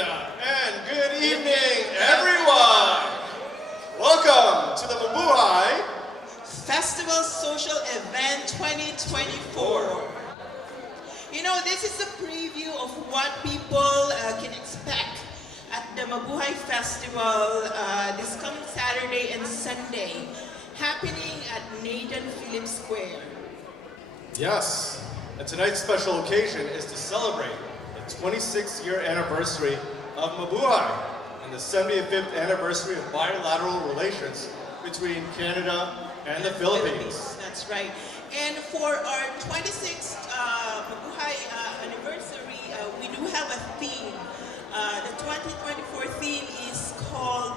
and good evening, everyone. Welcome to the Mabuhay Festival Social Event 2024. You know, this is a preview of what people can expect at the Mabuhay Festival this coming Saturday and Sunday, happening at Nathan Phillips Square. Yes, and tonight's special occasion is to celebrate the 26th year anniversary of Mabuhay and the 75th anniversary of bilateral relations between Canada and the Philippines. That's right. And for our 26th Mabuhay anniversary, we do have a theme. The 2024 theme is called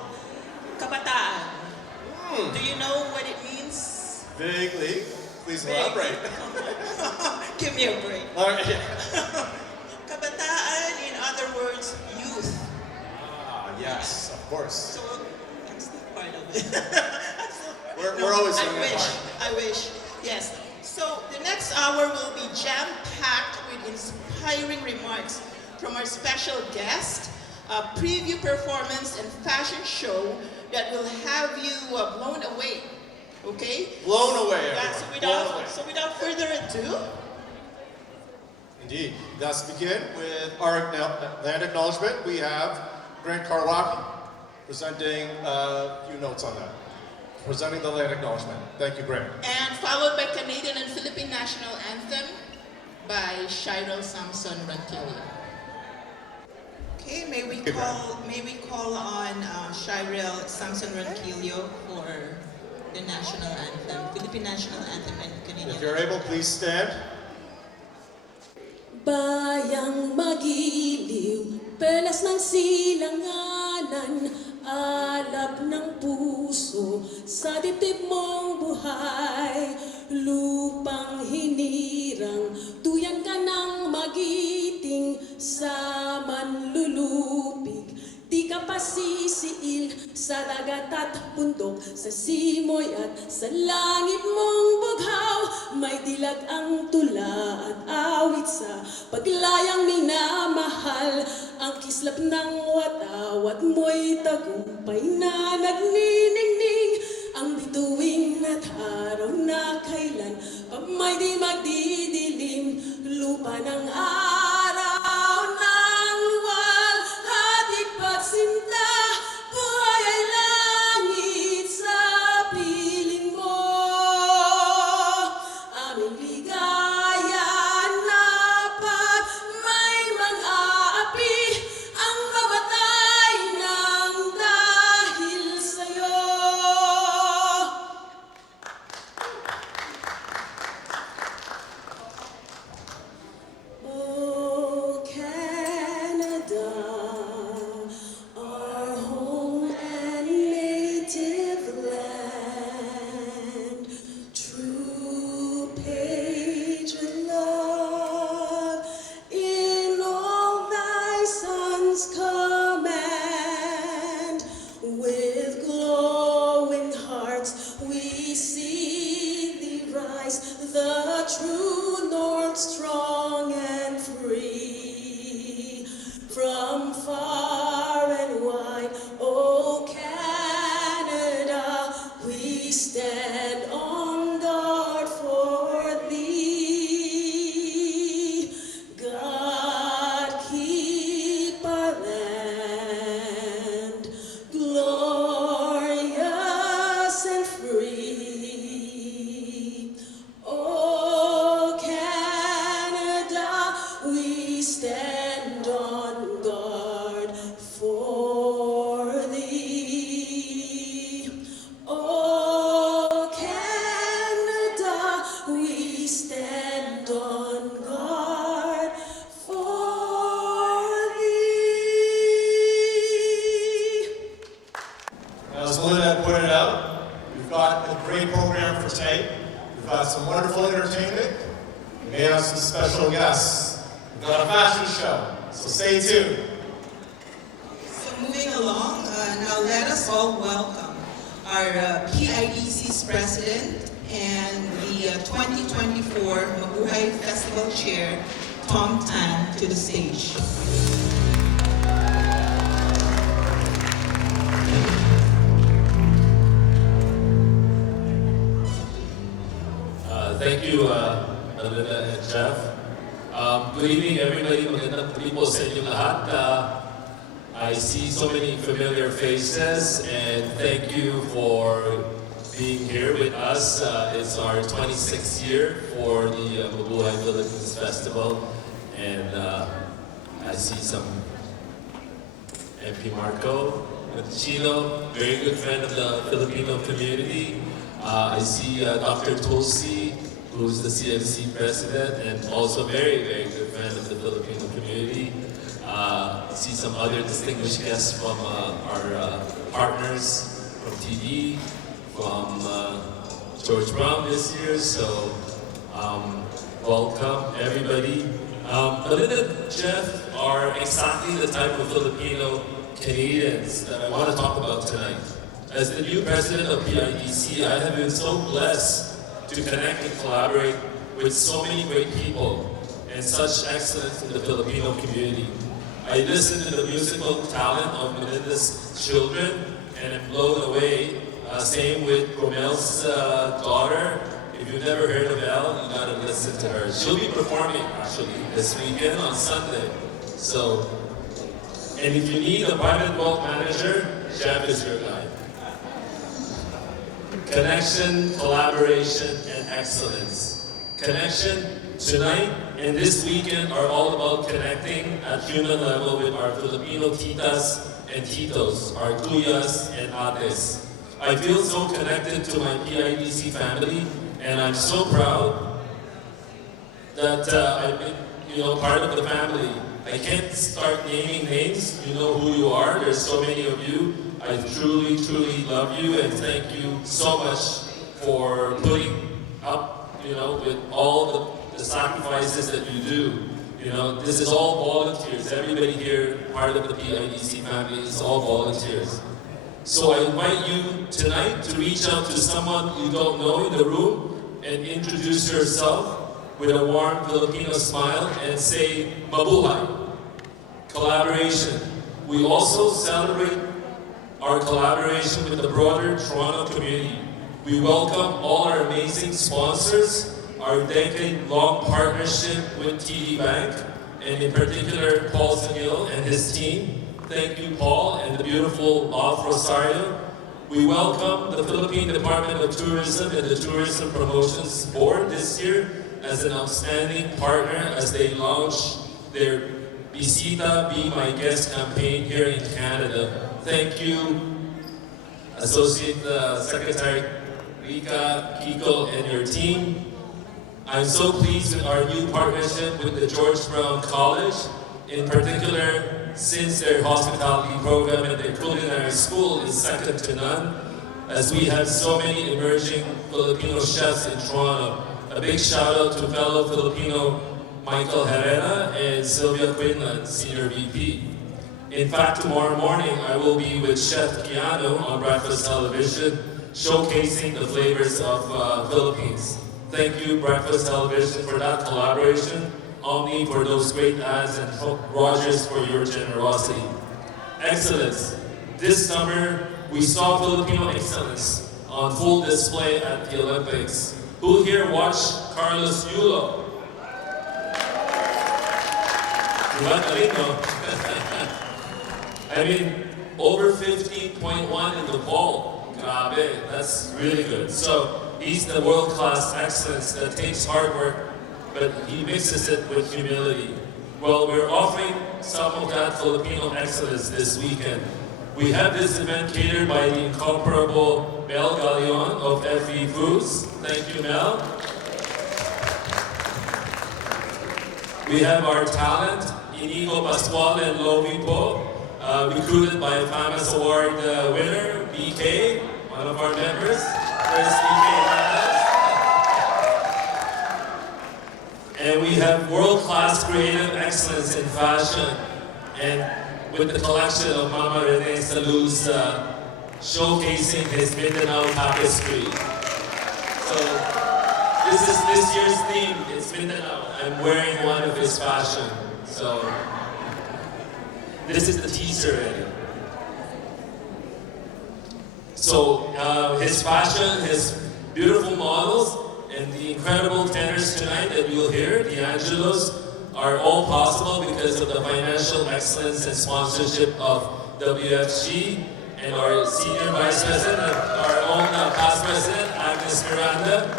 Kabataan. Do you know what it means? Vaguely. Please elaborate. Give me a break. All right. Kabataan, in other words, youth. Yes, of course. So that's the part of it. We're always doing that part. I wish. Yes. So the next hour will be jam-packed with inspiring remarks from our special guest, a preview performance and fashion show that will have you blown away. Okay? Blown away, That's everyone. so without further ado, Indeed. Let's begin with our land acknowledgement. We have Grant Karwaki presenting a few notes on that. Presenting the land acknowledgement. Thank you, Grant. and followed by Canadian and Philippine National Anthem by Shirel Samson Ranquillo. Okay, may we call on Shirel Samson Ranquillo for the national anthem, Philippine National Anthem and Canadian. If you're able, please stand. Bayang magiliw, pelas ng silanganan, alap ng puso, sa dibdib mong buhay. Lupang hinirang, tuyan ka ng magiting, sa manlulupig. Di ka pasisiil sa dagat at bundok, sa simoy at sa langit mong bughaw. May dilag ang tula at awit sa paglayang minamahal. Ang kislap ng watawat mo'y tagumpay na nagniningning. Ang bituing at araw na kailan pa may di magdidilim. Lupa ng araw ng luwal, hatid pagsinta, buhay ay langit sa piling mo. Aming ligaya napat may mang-aapi, ang mamatay ng dahil sa'yo. Oh, Canada, our home and native land, true patriot love, in all thy sons' command. With glowing hearts we see thee rise, the true north strong and free. From far and wide, oh Canada, we stand on guard for thee. God keep our land glorious and free. Oh Canada, we stand on guard for thee. Oh Canada, we stand on guard for thee. As Linda pointed out, we've got a great program for today. We've got some wonderful entertainment. We may have some special guests. We've got a fashion show, so stay tuned. So moving along, now let us all welcome our PIDC's president and the 2024 Mabuhay Festival Chair, Tom Tan, to the stage. Thank you, Melinda and Jeff. Good evening, everybody. Magandang gabi po sa inyo lahat. I see so many familiar faces, and thank you for being here with us. It's our 26th year for the Mabuhay Philippines Festival, and I see some MP Marco, Chino, very good friend of the Filipino community. I see Dr. Tulsi, who's the CMC president and also very, very good friend of the Filipino community. See some other distinguished guests from our partners from TD, from George Brown this year. So welcome everybody. Melinda and Jeff are exactly the type of Filipino Canadians that I want to talk about tonight. As the new president of PIDC, I have been so blessed to connect and collaborate with so many great people and such excellence in the Filipino community. I listen to the musical talent of Melinda's children and am blown away. Same with Romel's daughter. If you've never heard of Elle, you gotta listen to her. She'll be performing actually this weekend on Sunday. So, and if you need a private wealth manager, Jeff is your guy. Connection, collaboration, and excellence. Connection tonight and this weekend are all about connecting at human level with our Filipino titas and titos, our kuyas and ates. I feel so connected to my PIDC family, and I'm so proud that I've been, part of the family. I can't start naming names. You know who you are. There's so many of you. I truly, truly love you and thank you so much for putting up, with all the sacrifices that you do. This is all volunteers. Everybody here, part of the PIDC family, is all volunteers. So I invite you tonight to reach out to someone you don't know in the room and introduce yourself with a warm Filipino smile and say, Mabuhay. Collaboration. We also celebrate our collaboration with the broader Toronto community. We welcome all our amazing sponsors, our decade-long partnership with TD Bank, and in particular, Paul Zangil and his team. Thank you, Paul, and the beautiful of Rosario. We welcome the Philippine Department of Tourism and the Tourism Promotions Board this year as an outstanding partner as they launch their Bisita, Be My Guest campaign here in Canada. Thank you, Associate Secretary Rika, Kiko, and your team. I'm so pleased with our new partnership with the George Brown College, in particular since their hospitality program at their culinary school is second to none, as we have so many emerging Filipino chefs in Toronto. A big shout out to fellow Filipino Michael Herrera and Sylvia Quinlan, Senior VP. In fact, tomorrow morning I will be with Chef Keanu on Breakfast Television, showcasing the flavors of Philippines. Thank you, Breakfast Television, for that collaboration, Omni for those great ads, and Rogers for your generosity. Excellence. This summer, we saw Filipino excellence on full display at the Olympics. Who here watched Carlos Yulo? I mean, over 15.1 in the vault. Grabe, that's really good. So he's the world-class excellence that takes hard work, but he mixes it with humility. Well, we're offering some of that Filipino excellence this weekend. We have this event catered by the incomparable Mel Galeon of FE Foods. Thank you, Mel. We have our talent, Inigo Pascual and Lovi Po, recruited by a famous award winner, BK, one of our members. There's BK. And we have world-class creative excellence in fashion, and with the collection of Mama Renee Salud's showcasing his Mindanao tapestry. So this is this year's theme, it's Mindanao. I'm wearing one of his fashion. So this is the teaser already. So his fashion, his beautiful models, And the incredible tenors tonight that you'll hear, the Angelos, are all possible because of the financial excellence and sponsorship of WFG and our Senior Vice President, our own past President, Agnes Miranda.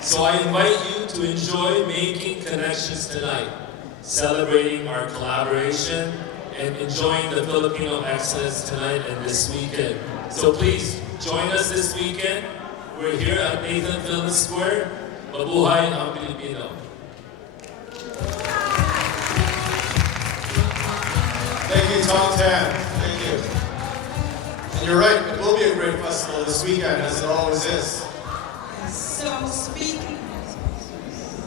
So I invite you to enjoy making connections tonight, celebrating our collaboration and enjoying the Filipino excellence tonight and this weekend. So please join us this weekend. We're here at Nathan Film Square. Mabuhay ang Pilipino. Thank you, Tom Tan. Thank you. And you're right, it will be a great festival this weekend, as it always is. So speaking,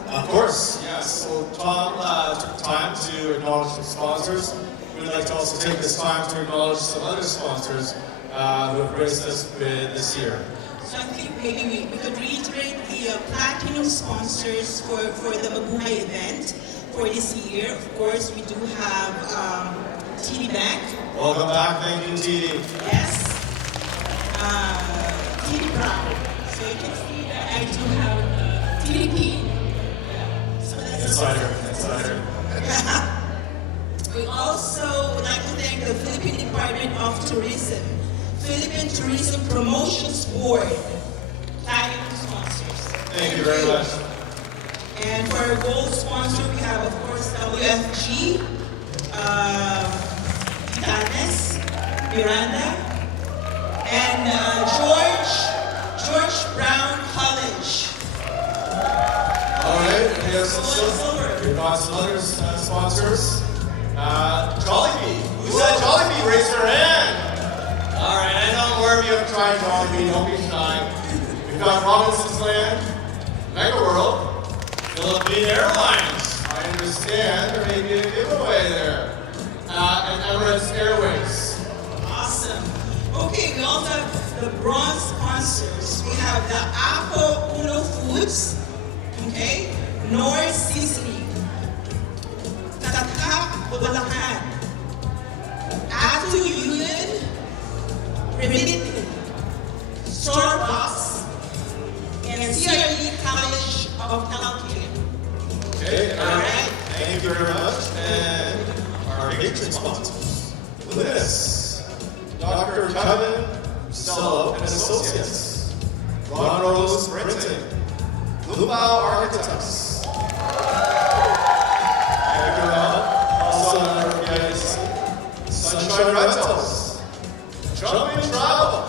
Of course, yes. So Tom took time to acknowledge some sponsors. We'd like to also take this time to acknowledge some other sponsors who have graced us with this year. so I think maybe we could reiterate the platinum sponsors for the Mabuhay event for this year. Of course, we do have TD Bank. Welcome back, thank you, TD. Yes. TD Brown. So you can see that I do have TDP. So that's Insider. We also would like to thank the Philippine Department of Tourism, Philippine Tourism Promotions Board, platinum sponsors. Thank you very much. And for our gold sponsor, we have, of course, WFG, Titanes, Miranda, and George Brown College. All right, we have Gold and silver. we've got some other sponsors. Jollibee. Who said Jollibee? Raise your hand. All right, I know more of you have tried Jollibee. Don't be shy. We've got Robinson's Land, Mega World, Philippine Airlines. I understand there may be a giveaway there. And Emirates Airways. Awesome. Okay, we also have the bronze sponsors. We have the Apo Uno Foods, okay, North Seasoning, Tatak Bulacan, Atu Union, Remediate, Starbucks, and CRE College of Healthcare. Okay, All right. thank you very much. And our patron sponsors. Luminous, Dr. Kevin Sello and Associates, Ron Rose Printing, Lubao Architects, also another PIC, Sunshine Rentals, Jumping Travel,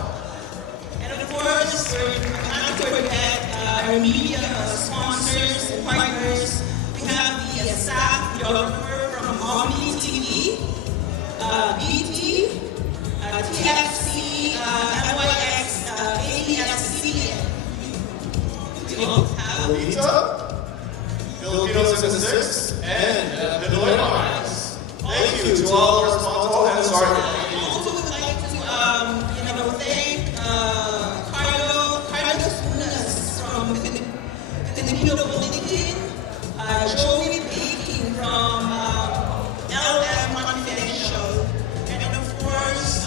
And of course, we cannot forget our media sponsors and partners. We have the staff videographer from Omni TV, BT, TFC, NYX, ABS-CBN. We also have Lita, Filipinos in the Six, and Pinoy Minds. Thank you to all our sponsors. also would like to thank Carlos Unas from Filipino Bulletin, Joey Baking from LM Confidential, and of course,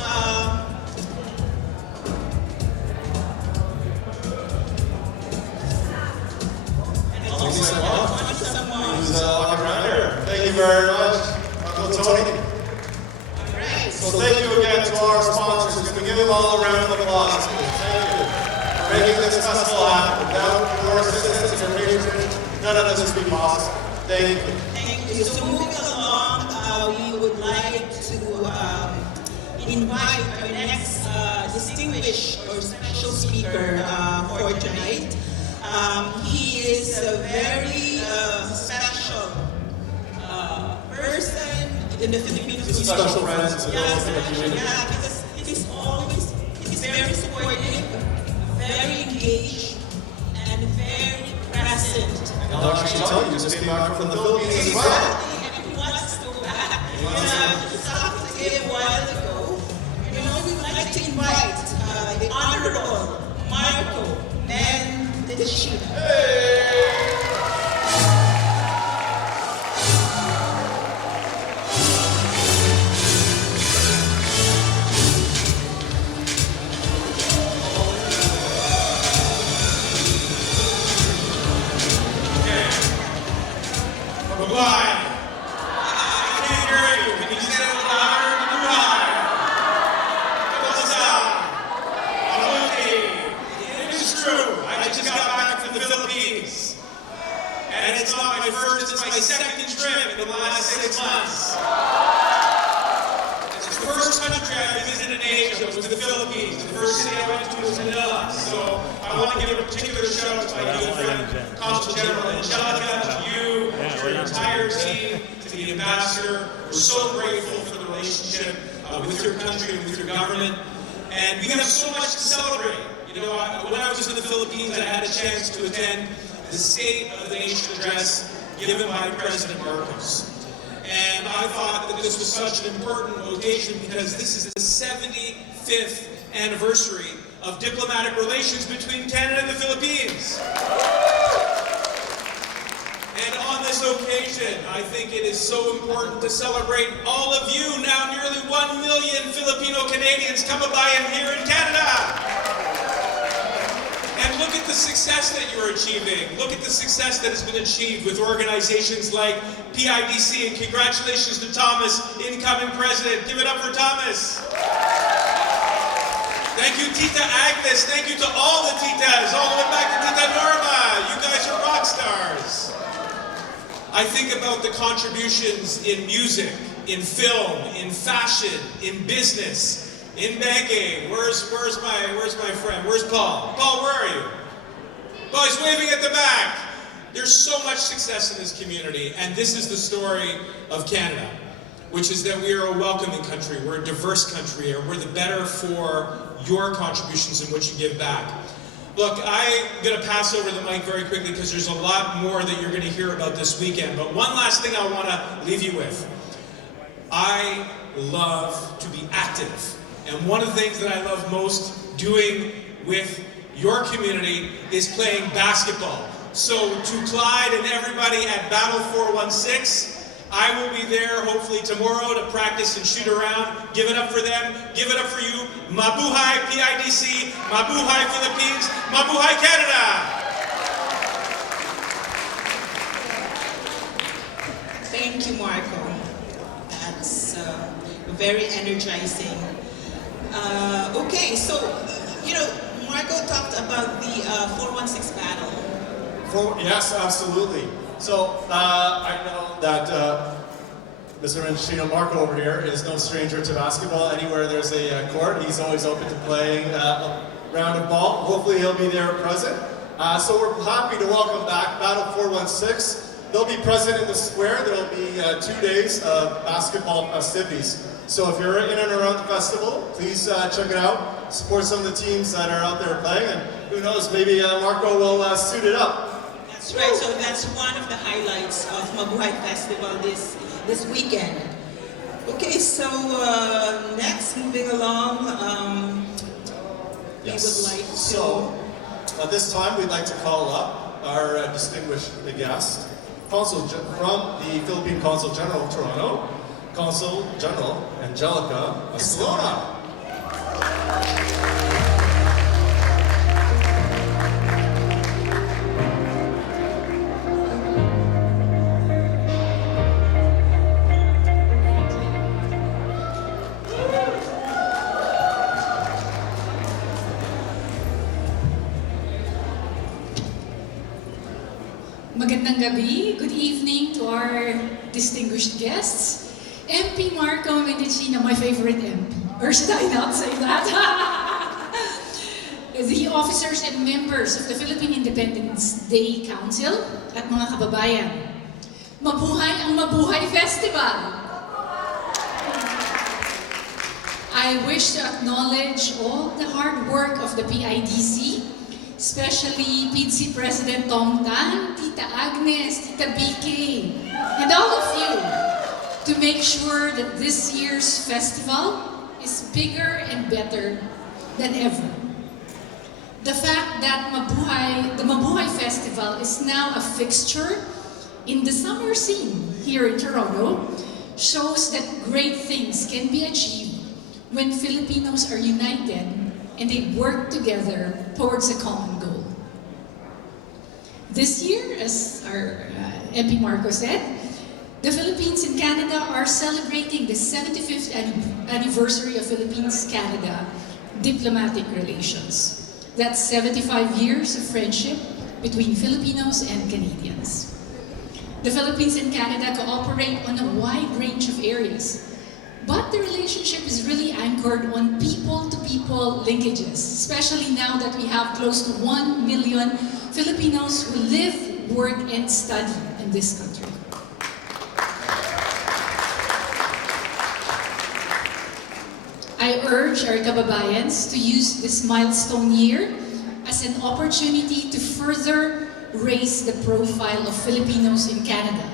Who's walking around here. Thank you very much, Uncle Tony. Alright. So thank you again to our sponsors. Can we give them all a round of applause, please? Thank you for making this festival happen. Without your assistance and your patronage, none of this would be possible. Thank you. Thank you. So moving along, we would like to invite our next distinguished or special speaker for tonight. He is a very special person in the Philippine Special friends in the Filipino community. Yeah, because he's very supportive, very engaged, and very present. And I'll actually tell you, you just came back from the Philippines as well. Exactly, and he wants to go back. Just talking to him a while ago. We would like to invite the Honorable Marco Mendocino. my second trip in the last 6 months. It's the first country I visited in Asia was the Philippines. The first city I went to was Manila. So I want to give a particular shout out to my good friend, Consul General Angelos, to you, to your entire team, to the ambassador. We're so grateful for the relationship with your country and with your government. And we have so much to celebrate. You know, when I was in the Philippines, I had a chance to attend the State of the Nation address given by President Marcos. And I thought that this was such an important occasion because this is the 75th anniversary of diplomatic relations between Canada and the Philippines. And on this occasion, I think it is so important to celebrate all of you, now nearly 1 million Filipino Canadians coming by and here in Canada. And look at the success that you're achieving. Look at the success that has been achieved with organizations like Pidc, and congratulations to Thomas, incoming president. Give it up for Thomas. Thank you, Tita Agnes. Thank you to all the titas, all the way back to Tita Norma. You guys are rock stars. I think about the contributions in music, in film, in fashion, in business, in banking. Where's my friend? Where's Paul? Paul, where are you? Paul, he's waving at the back. There's so much success in this community, and this is the story of Canada, which is that we are a welcoming country, we're a diverse country, and we're the better for your contributions and what you give back. Look, I'm going to pass over the mic very quickly because there's a lot more that you're going to hear about this weekend. But one last thing I want to leave you with. I love to be active. And one of the things that I love most doing with your community is playing basketball. So to Clyde and everybody at Battle 416, I will be there hopefully tomorrow to practice and shoot around. Give it up for them. Give it up for you. Mabuhay Pidc, Mabuhay Philippines, Mabuhay Canada! Thank you, Marco. That's very energizing. Okay, so, you know, Marco talked about the 416 battle. Yes, absolutely. So I know that Mr. Ranchino Marco over here is no stranger to basketball. Anywhere there's a court, he's always open to playing a round of ball. Hopefully he'll be there present. So we're happy to welcome back Battle 416. They'll be present in the square. There'll be 2 days of basketball festivities. So if you're in and around the festival, please check it out. Support some of the teams that are out there playing, and who knows, maybe Marco will suit it up. That's right, so that's one of the highlights of Mabuhay Festival this weekend. Okay, so next, moving along, we would like to... So, at this time, we'd like to call up our distinguished guest, Consul from the Philippine Consul General of Toronto, Consul General Angelica Pascual. Magandang gabi. Good evening to our distinguished guests. MP Marco Mendicino, my favorite MP. Or should I not say that? The officers and members of the Philippine Independence Day Council at mga kababayan. Mabuhay ang Mabuhay Festival! I wish to acknowledge all the hard work of the PIDC, especially Pidc President Tom Tan, Tita Agnes, Tita BK, and all of you to make sure that this year's festival is bigger and better than ever. The fact that the Mabuhay Festival is now a fixture in the summer scene here in Toronto shows that great things can be achieved when Filipinos are united and they work together towards a common goal. This year, as our MP Marco said, the Philippines and Canada are celebrating the 75th anniversary of Philippines-Canada diplomatic relations. That's 75 years of friendship between Filipinos and Canadians. The Philippines and Canada cooperate on a wide range of areas. But the relationship is really anchored on people-to-people linkages, especially now that we have close to 1 million Filipinos who live, work, and study in this country. I urge our kababayans to use this milestone year as an opportunity to further raise the profile of Filipinos in Canada.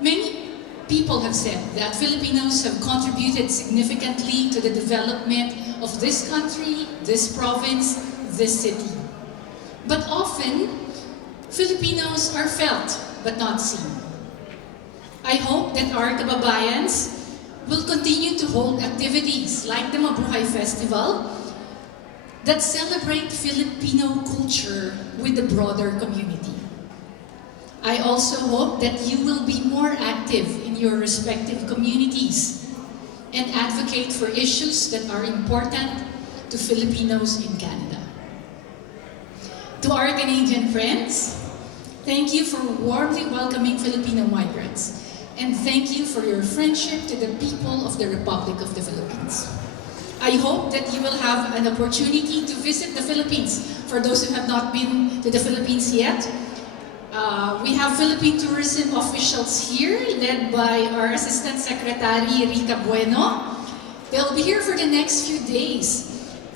Many people have said that Filipinos have contributed significantly to the development of this country, this province, this city. But often, Filipinos are felt but not seen. I hope that our kababayans will continue to hold activities like the Mabuhay Festival that celebrate Filipino culture with the broader community. I also hope that you will be more active in your respective communities and advocate for issues that are important to Filipinos in Canada. To our Canadian friends, thank you for warmly welcoming Filipino migrants. And thank you for your friendship to the people of the Republic of the Philippines. I hope that you will have an opportunity to visit the Philippines. For those who have not been to the Philippines yet, we have Philippine tourism officials here, led by our Assistant Secretary, Rica Bueno. They'll be here for the next few days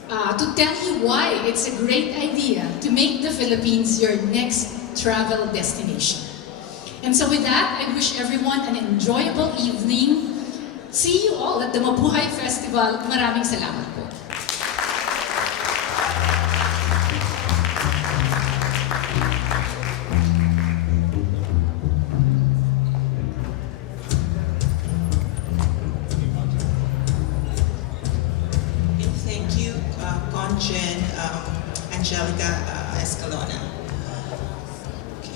to tell you why it's a great idea to make the Philippines your next travel destination. And so with that, I wish everyone an enjoyable evening. See you all at the Mabuhay Festival. Maraming salamat po. Thank you, Conjen, Angelica Escalona.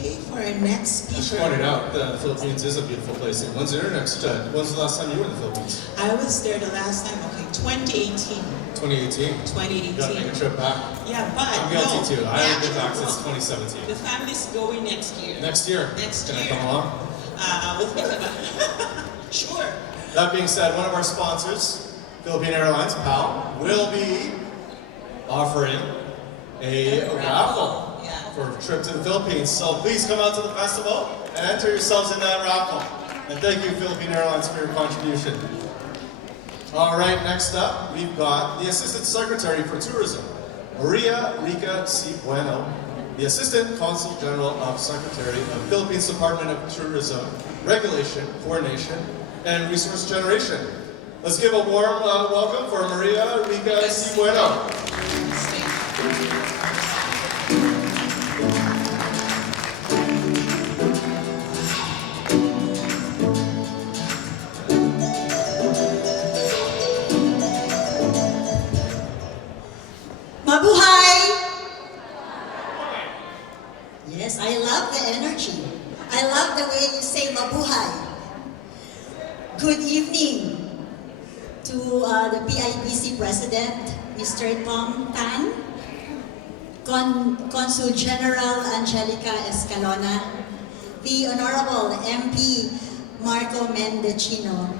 Okay, for our next As speaker. pointed out, the Philippines is a beautiful place. When's the last time you were in the Philippines? I was there the last time, 2018. 2018. 2018. You gotta make a trip back. Yeah, but I'm guilty too. I haven't been back since The 2017. family's going next year. Next year. Next Can year. I come along? We'll think about it. Sure. That being said, one of our sponsors, Philippine Airlines, PAL, will be offering a raffle Yeah. for a trip to the Philippines. So please come out to the festival and enter yourselves in that raffle. And thank you, Philippine Airlines, for your contribution. All right, next up, we've got the Assistant Secretary for Tourism, Maria Rica C. Bueno, the Assistant Consul General of Secretary of Philippines Department of Tourism, Regulation, Coordination, and Resource Generation. Let's give a warm welcome for Maria Rica C. Bueno. Mabuhay! Yes, I love the energy. I love the way you say mabuhay. Good evening to the PIDC President, Mr. Tom Tan, Consul General Angelica Escalona, the Honorable MP Marco Mendocino.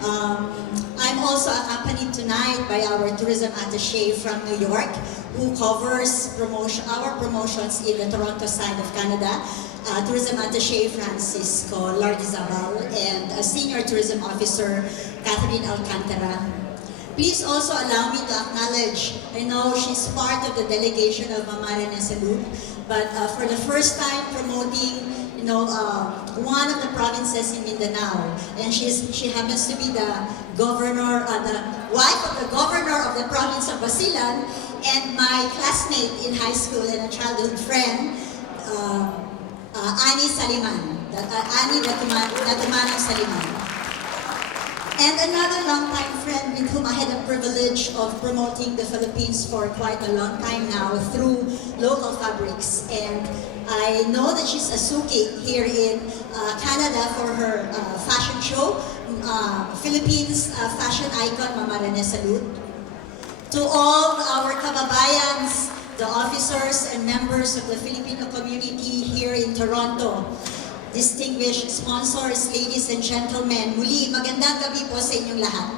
I'm also accompanied tonight by our tourism attaché from New York, who covers our promotions in the Toronto side of Canada, tourism attaché Francisco Lardizabal, and a senior tourism officer, Catherine Alcantara. Please also allow me to acknowledge, I know she's part of the delegation of Renee Salud, but for the first time promoting one of the provinces in Mindanao, and she happens to be the governor, the wife of the governor of the province of Basilan, and my classmate in high school and a childhood friend, Annie Saliman, Annie Datumanang Saliman. And another longtime friend with whom I had the privilege of promoting the Philippines for quite a long time now through local fabrics. And I know that she's a suki here in Canada for her fashion show, Philippines fashion icon, Mama Renee Salud. To all our kababayans, the officers and members of the Filipino community here in Toronto, distinguished sponsors, ladies and gentlemen, muli magandang gabi po sa inyong lahat.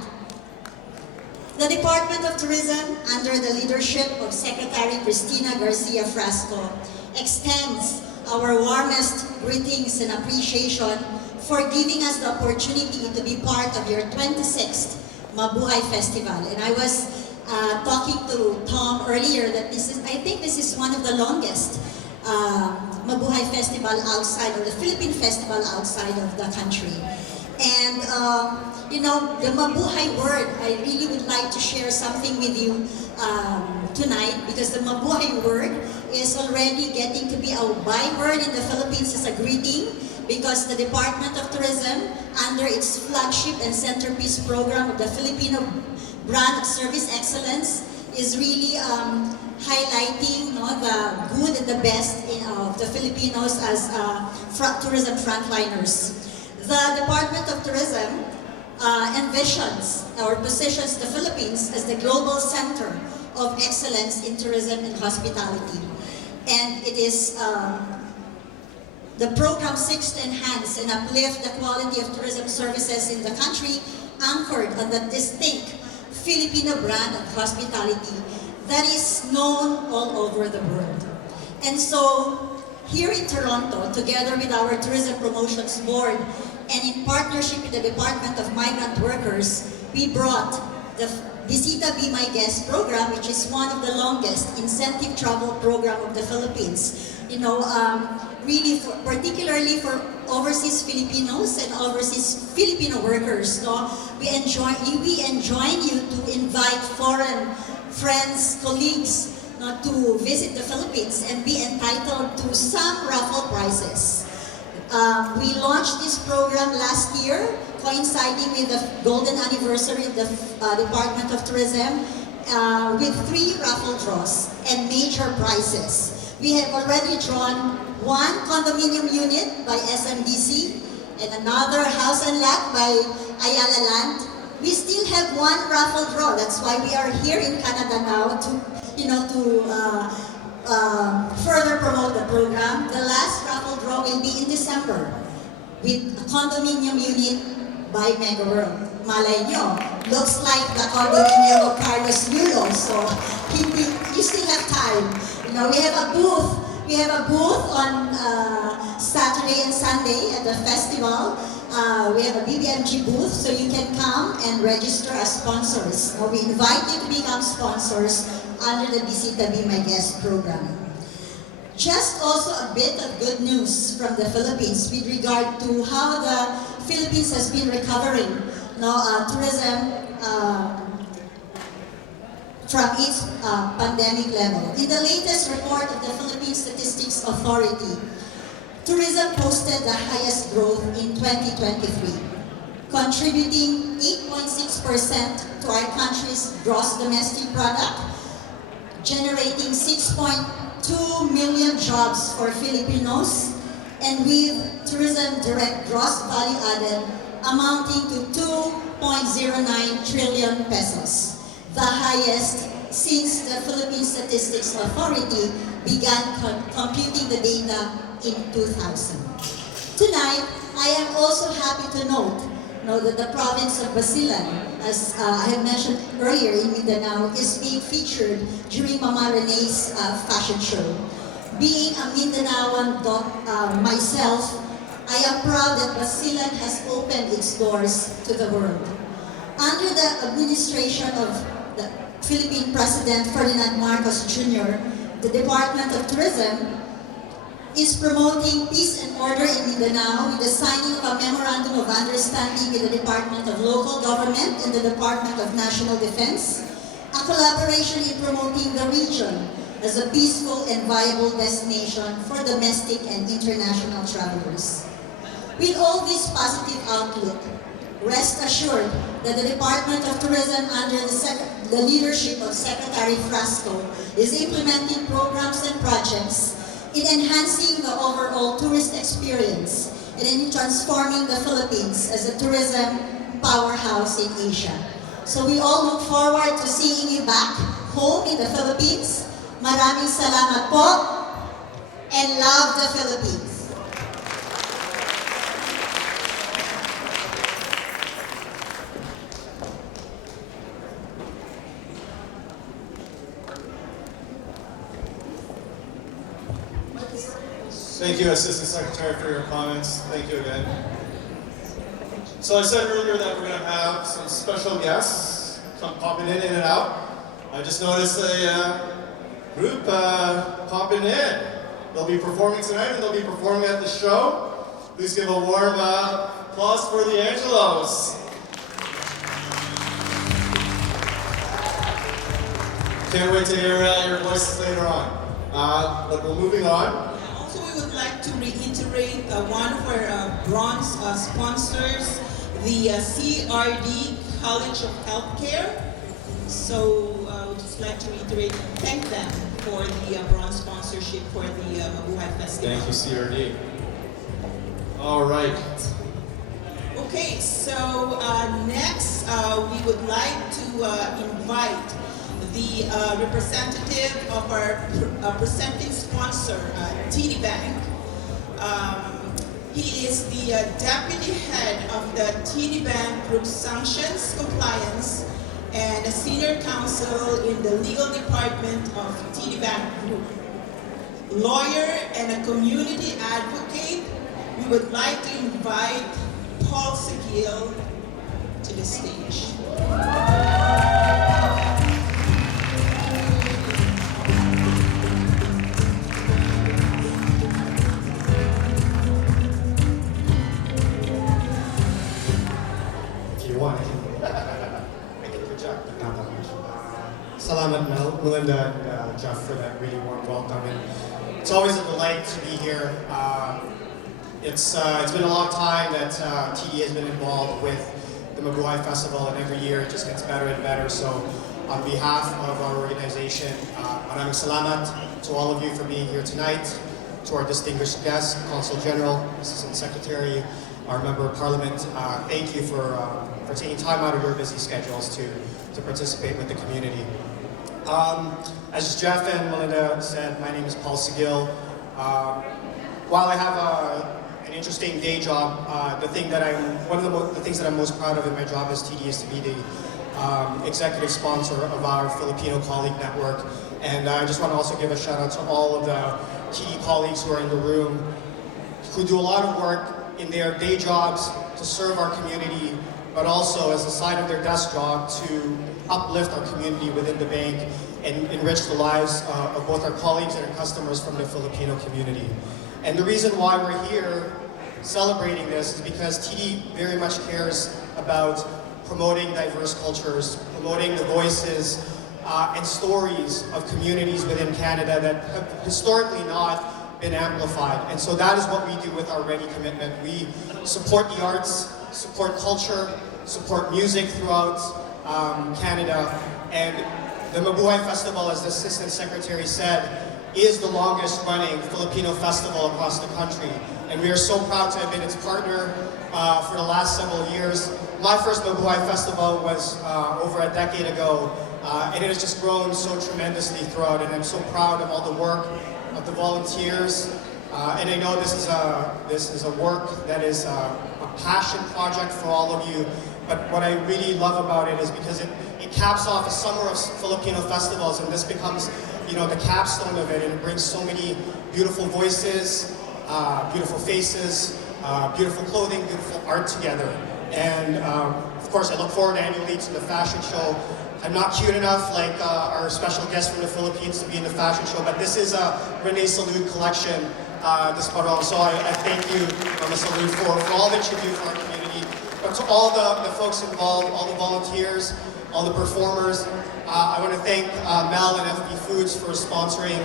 The Department of Tourism, under the leadership of Secretary Cristina Garcia Frasco, extends our warmest greetings and appreciation for giving us the opportunity to be part of your 26th Mabuhay Festival. And I was talking to Tom earlier that I think this is one of the longest Mabuhay Festival outside, or the Philippine Festival outside of the country. And the Mabuhay word, I really would like to share something with you tonight, because the Mabuhay word is already getting to be a byword in the Philippines as a greeting, because the Department of Tourism, under its flagship and centerpiece program of the Filipino Brand of Service Excellence, is really highlighting the good and the best of the Filipinos as tourism frontliners. The Department of Tourism envisions or positions the Philippines as the global center of excellence in tourism and hospitality. And it is the program seeks to enhance and uplift the quality of tourism services in the country, anchored on the distinct Filipino brand of hospitality that is known all over the world. And so, here in Toronto, together with our Tourism Promotions Board and in partnership with the Department of Migrant Workers, we brought the Visita Be My Guest program, which is one of the longest incentive travel program of the Philippines. Really, particularly for overseas Filipinos and overseas Filipino workers, we enjoin you to invite foreign friends, colleagues, to visit the Philippines and be entitled to some raffle prizes. We launched this program last year, coinciding with the golden anniversary of the Department of Tourism, with 3 raffle draws and major prizes. We have already drawn 1 condominium unit by SMDC and another house and lot by Ayala Land. We still have 1 raffle draw. That's why we are here in Canada now to further promote the program. The last raffle draw will be in December with a condominium unit by Mega World. Malay nyo, looks like the condominium of Carlos Yulo, so you still have time. We have a booth. We have a booth on Saturday and Sunday at the festival. We have a BBMG booth, so you can come and register as sponsors. We invite you to become sponsors under the Visita Be My Guest program. Just also a bit of good news from the Philippines with regard to how the Philippines has been recovering tourism from its pandemic level. In the latest report of the Philippine Statistics Authority, tourism posted the highest growth in 2023, contributing 8.6% to our country's gross domestic product, generating 6.2 million jobs for Filipinos, and with tourism direct gross value added amounting to 2.09 trillion pesos, the highest since the Philippine Statistics Authority began computing the data in 2000. Tonight, I am also happy to note that the province of Basilan, as I have mentioned earlier in Mindanao, is being featured during Mama Renee's fashion show. Being a Mindanaoan myself, I am proud that Basilan has opened its doors to the world. Under the administration of the Philippine President Ferdinand Marcos Jr., the Department of Tourism is promoting peace and order in Mindanao with the signing of a Memorandum of Understanding with the Department of Local Government and the Department of National Defense, a collaboration in promoting the region as a peaceful and viable destination for domestic and international travelers. With all this positive outlook, rest assured that the Department of Tourism, under the leadership of Secretary Frasco, is implementing programs and projects in enhancing the overall tourist experience and in transforming the Philippines as a tourism powerhouse in Asia. So we all look forward to seeing you back home in the Philippines. Maraming salamat po and love the Philippines. Thank you, Assistant Secretary, for your comments. Thank you again. So I said earlier that we're going to have some special guests come popping in and out. I just noticed a group popping in. They'll be performing tonight and they'll be performing at the show. Please give a warm applause for the Angelos. Can't wait to hear your voices later on. But we're moving on. Also, we would like to reiterate one of our bronze sponsors, the CRD College of Healthcare. So we'd just like to reiterate and thank them for the bronze sponsorship for the Mabuhay Festival. Thank you, CRD. All right. Okay, so next we would like to invite the representative of our presenting sponsor, TD Bank. He is the deputy head of the TD Bank Group Sanctions Compliance and a senior counsel in the legal department of TD Bank Group. Lawyer and a community advocate, we would like to invite Paul Seguil to the stage. Salamat Mel, Melinda, and Jeff for that really warm welcome. And it's always a delight to be here. It's been a long time that TD has been involved with the Mabuhay Festival, and every year it just gets better and better. So on behalf of our organization, maraming salamat to all of you for being here tonight, to our distinguished guests, Consul General, Assistant Secretary, our Member of Parliament. Thank you for taking time out of your busy schedules to participate with the community. As Jeff and Melinda said, my name is Paul Seguil. While I have an interesting day job, one of the things that I'm most proud of in my job as TD is to be the executive sponsor of our Filipino colleague network. And I just want to also give a shout out to all of the TD colleagues who are in the room, who do a lot of work in their day jobs to serve our community, but also as a side of their desk job to uplift our community within the bank and enrich the lives of both our colleagues and our customers from the Filipino community. And the reason why we're here celebrating this is because TD very much cares about promoting diverse cultures, promoting the voices and stories of communities within Canada that have historically not been amplified. And so that is what we do with our Ready commitment. We support the arts, support culture, support music throughout Canada. And the Mabuhay Festival, as the Assistant Secretary said, is the longest running Filipino festival across the country. And we are so proud to have been its partner for the last several years. My first Mabuhay Festival was over a decade ago, and it has just grown so tremendously throughout, and I'm so proud of all the work of the volunteers. And I know this is a work that is a passion project for all of you, but what I really love about it is because it caps off a summer of Filipino festivals, and this becomes, the capstone of it, and it brings so many beautiful voices, beautiful faces, beautiful clothing, beautiful art together. And of course, I look forward annually to the fashion show. I'm not cute enough like our special guest from the Philippines to be in the fashion show, but this is a Renee Salud collection, this parol. So I thank you, Mama Salud, for all that you do for our community. But to all the folks involved, all the volunteers, all the performers, I want to thank Mel and FB Foods for sponsoring,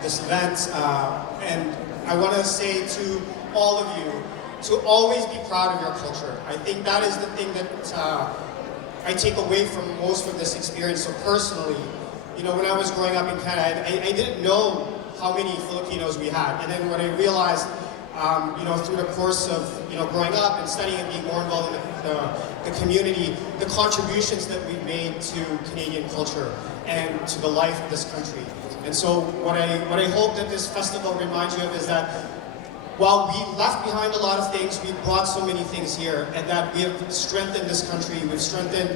this event. And I want to say to all of you to always be proud of your culture. I think that is the thing that I take away from most of this experience. So personally, when I was growing up in Canada, I didn't know how many Filipinos we had. And then when I realized, through the course of, growing up and studying and being more involved in the community, the contributions that we've made to Canadian culture and to the life of this country. And so what I hope that this festival reminds you of is that while we left behind a lot of things, we've brought so many things here, and that we have strengthened this country, we've strengthened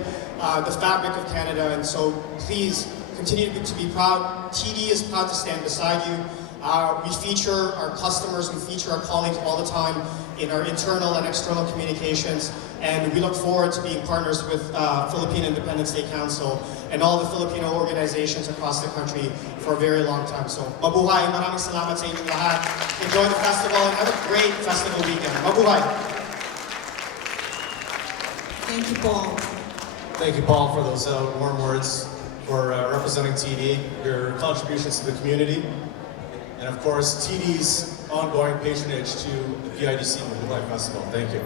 the fabric of Canada, and so please continue to be proud. TD is proud to stand beside you. We feature our customers, we feature our colleagues all the time in our internal and external communications, and we look forward to being partners with Philippine Independent State Council and all the Filipino organizations across the country for a very long time. So, mabuhay! Maraming salamat sa inyong lahat. Enjoy the festival and have a great festival weekend. Mabuhay! Thank you, Paul. Thank you, Paul, for those warm words, for representing TD, your contributions to the community, and of course, TD's ongoing patronage to the Pidc Mabuhay Festival. Thank you.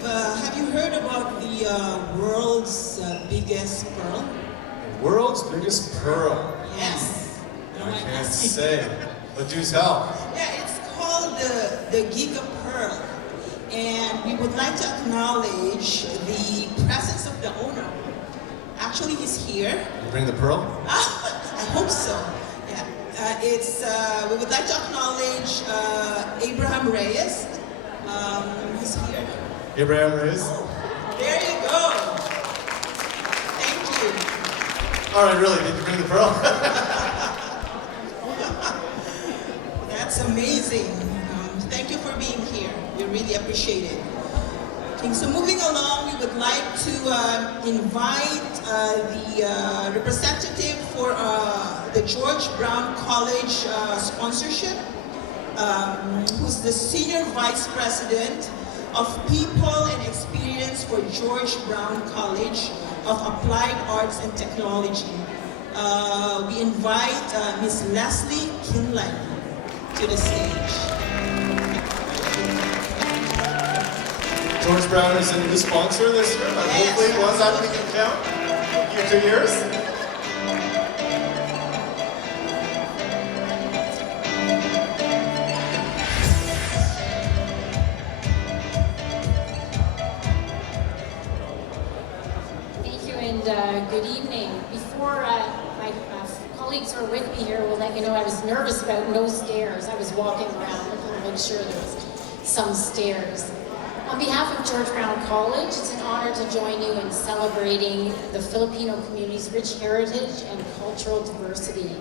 Have you heard about the world's biggest pearl? The world's biggest pearl. Yes. I can't say, but do tell. Yeah, it's called the Giga Pearl. And we would like to acknowledge the presence of the owner. Actually, he's here. You bring the pearl? I hope so. Yeah. We would like to acknowledge Abraham Reyes. He's here. Abraham Reyes. There you go. Thank you. All right, really, did you bring the pearl? That's amazing. Thank you for being here. We really appreciate it. Okay, so moving along, we would like to invite the representative for the George Brown College sponsorship, who's the Senior Vice President of People and Experience for George Brown College of Applied Arts and Technology. We invite Ms. Leslie Kinlan to the stage. George Brown is a new sponsor this year, but Yes. hopefully one that we can count in future years. Thank you and good evening. Before my colleagues who are with me here will let you know I was nervous about no stairs. I was walking around looking to make sure there was some stairs. On behalf of George Brown College, it's an honor to join you in celebrating the Filipino community's rich heritage and cultural diversity.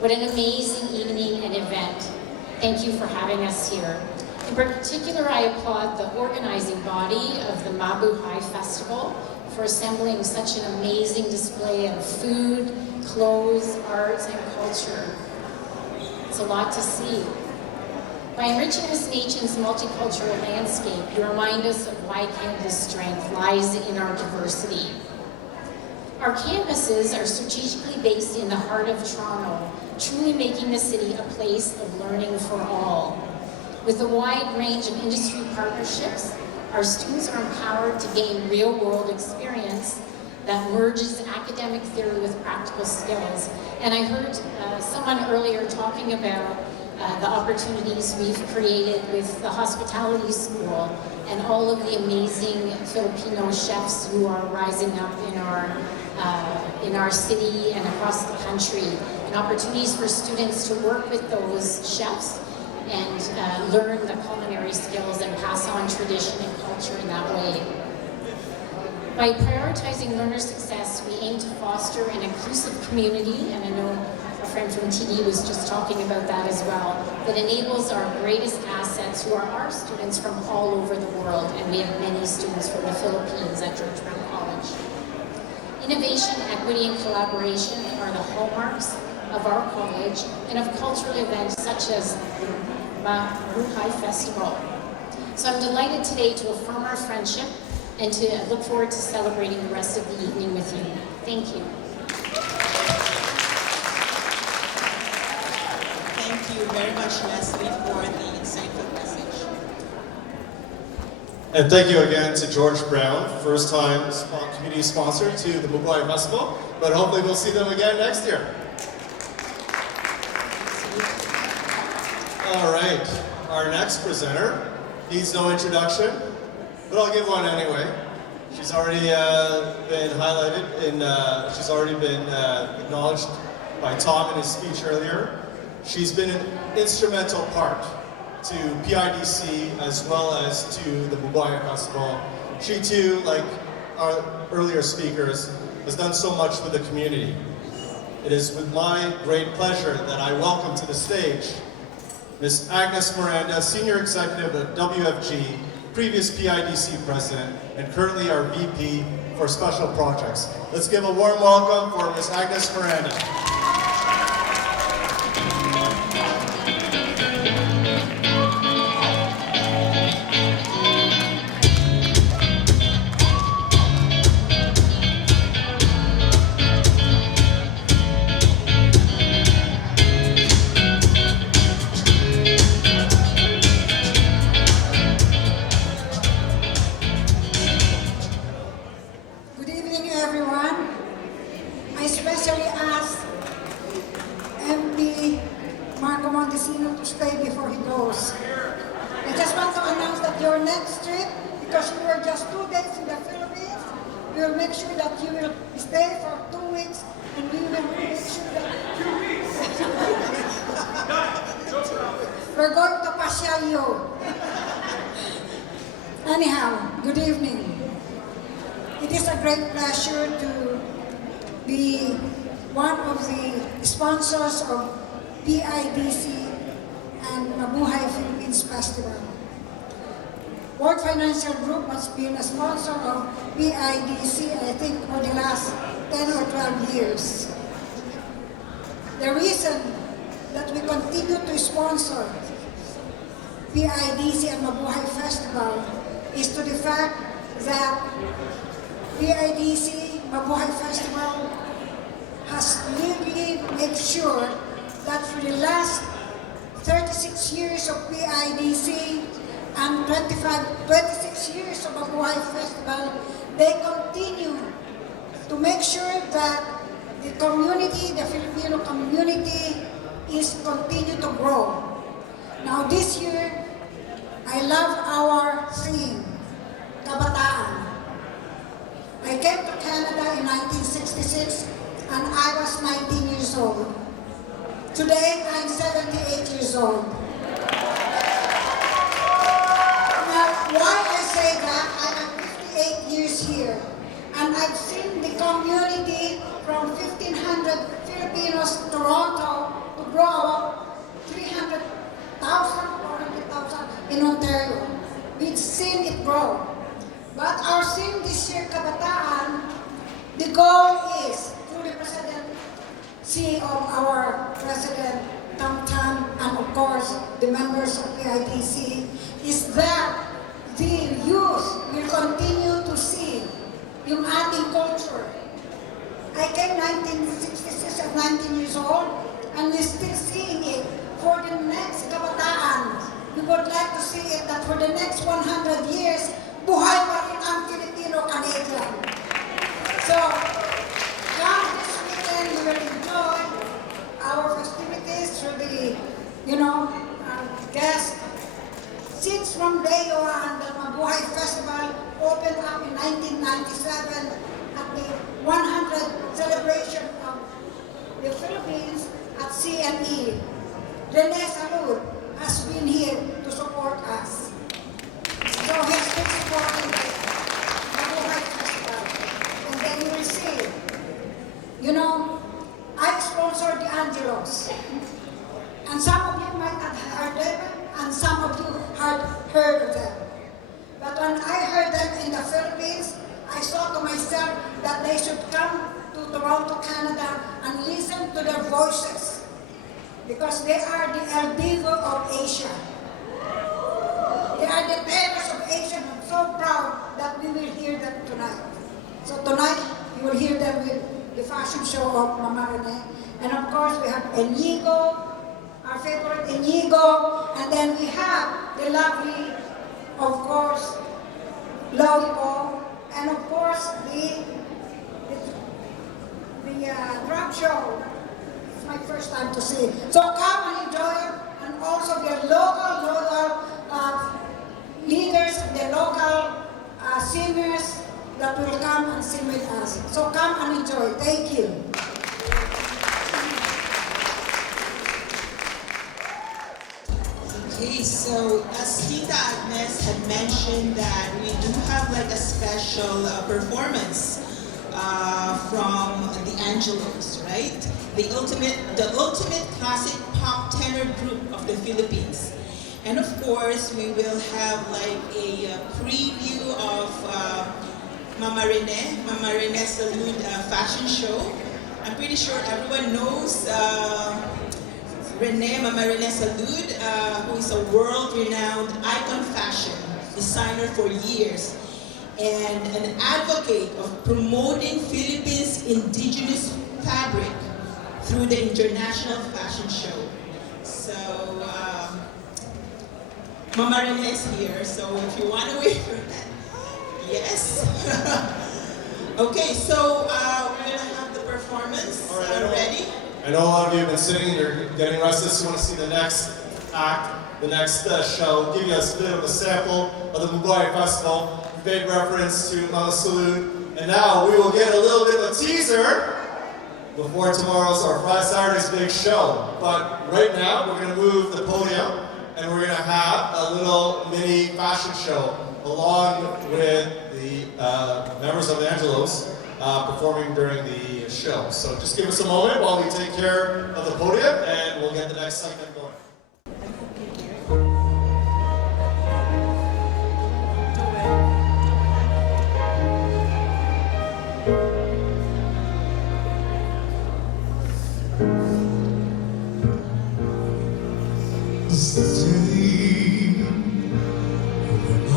What an amazing evening and event. Thank you for having us here. In particular, I applaud the organizing body of the Mabuhay Festival for assembling such an amazing display of food, clothes, arts, and culture. It's a lot to see. By enriching this nation's multicultural landscape, you remind us of why Canada's strength lies in our diversity. Our campuses are strategically based in the heart of Toronto, truly making the city a place of learning for all. With a wide range of industry partnerships, our students are empowered to gain real-world experience that merges academic theory with practical skills. And I heard someone earlier talking about the opportunities we've created with the hospitality school and all of the amazing Filipino chefs who are rising up in our city and across the country, and opportunities for students to work with those chefs and learn the culinary skills and pass on tradition and culture in that way. By prioritizing learner success, we aim to foster an inclusive community, and I know a friend from TD was just talking about that as well, that enables our greatest assets, who are our students from all over the world, and we have many students from the Philippines at George Brown College. Innovation, equity, and collaboration are the hallmarks of our college and of cultural events such as the Mabuhay Festival. So I'm delighted today to affirm our friendship and to look forward to celebrating the rest of the evening with you. Thank you. Thank you very much, Leslie, for the insightful message. And thank you again to George Brown, first time community sponsor to the Mabuhay Festival, but hopefully we'll see them again next year. All right, our next presenter needs no introduction, but I'll give one anyway. She's already been highlighted she's already been acknowledged by Tom in his speech earlier. She's been an instrumental part to PIDC as well as to the Mabuhay Festival. She too, like our earlier speakers, has done so much for the community. It is with my great pleasure that I welcome to the stage Ms. Agnes Miranda, Senior Executive of WFG, previous PIDC President, and currently our VP for Special Projects. Let's give a warm welcome for Ms. Agnes Miranda. Good evening, everyone. I especially ask MP Marco Montesino to stay before he goes. I just want to announce that your next trip, because you were just 2 days in the Philippines, we will make sure that you will stay for 2 weeks, and we will make sure that... 2 weeks! We're going to pasyal you. Anyhow, good evening. It is a great pleasure to be one of the sponsors of PIDC and Mabuhay Philippines Festival. World Financial Group has been a sponsor of PIDC, I think, for the last 10 or 12 years. The reason that we continue to sponsor PIDC and Mabuhay Festival is to the fact that PIDC Mabuhay Festival has really made sure that for the last 36 years of PIDC and 26 years of Mabuhay Festival, they continue to make sure that the community, the Filipino community, is continue to grow. Now this year, I love our theme, Kabataan. I came to Canada in 1966 and I was 19 years old. Today, I'm 78 years old. Now, why I say that, I am 58 years here and I've seen the community from 1,500 Filipinos, Toronto, to grow up 300,000, 400,000 in Ontario. We've seen it grow. But our theme this year, Kabataan, the goal is, through the presidency of our President Tam Tam, and of course the members of PIDC, is that the youth will continue to see yung ating culture. I came 1966 at 19 years old, and we're still seeing it. For the next Kabataan, we would like to see it that for the next 100 years, buhay pa rin ang Filipino-Canadian. So, come this weekend, we will enjoy our festivities through the, guests. Since from day one, the Mabuhay Festival opened up in 1997 at the 100th celebration of the Philippines at CNE. Renee Salud has been here to support us. So he's been supporting the Mabuhay Festival. And then you will see, I sponsored the Angelos. And some of you might have heard them, and some of you have heard of them. But when I heard them in the Philippines, I thought to myself that they should come to Toronto, Canada, and listen to their voices. Because they are the El Divo of Asia. They are the tenors of Asia. I'm so proud that we will hear them tonight. So tonight, you will hear them with the fashion show of Mama Renee. And of course, we have Inigo, our favorite Inigo. And then we have the lovely, of course, Lollipop. And of course, the drum show. It's my first time to see. So come and enjoy it. And also the local leaders, the local singers that will come and sing with us. So come and enjoy. Thank you. Okay, so as Tita Agnes had mentioned that we do have like a special performance from the Angelos, right? The ultimate classic pop tenor group of the Philippines. And of course, we will have like a preview of Mama Renee Salud fashion show. I'm pretty sure everyone knows Mama Renee Salud, who is a world-renowned icon fashion designer for years and an advocate of promoting Philippines' indigenous fabric through the International Fashion Show. So, Mama Renee is here, so if you want to wait for that, yes. Okay, so we're going to have the performance ready. I know a lot of you have been sitting and you're getting restless. You want to see the next act, the next show. Give you a bit of a sample of the Pidc-Gala Festival. Big reference to Renee Salud. And now we will get a little bit of a teaser before tomorrow's or Saturday's big show. But right now, we're going to move the podium and we're going to have a little mini fashion show along with the members of Angelos performing during the show. So just give us a moment while we take care of the podium and we'll get the next segment going.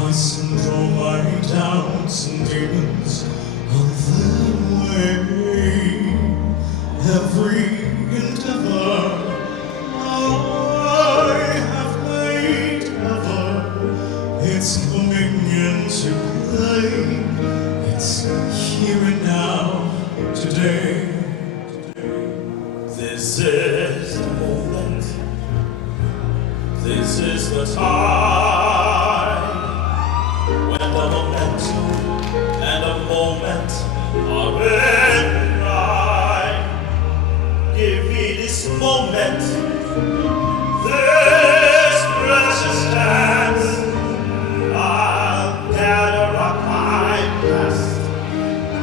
I send all my doubts and demons on their way. Every endeavor I have made ever, it's coming into play. It's here and now, today. This is the moment. This is the time when the momentum and the moment are in right. Give me this moment, this precious chance. I'll gather up my past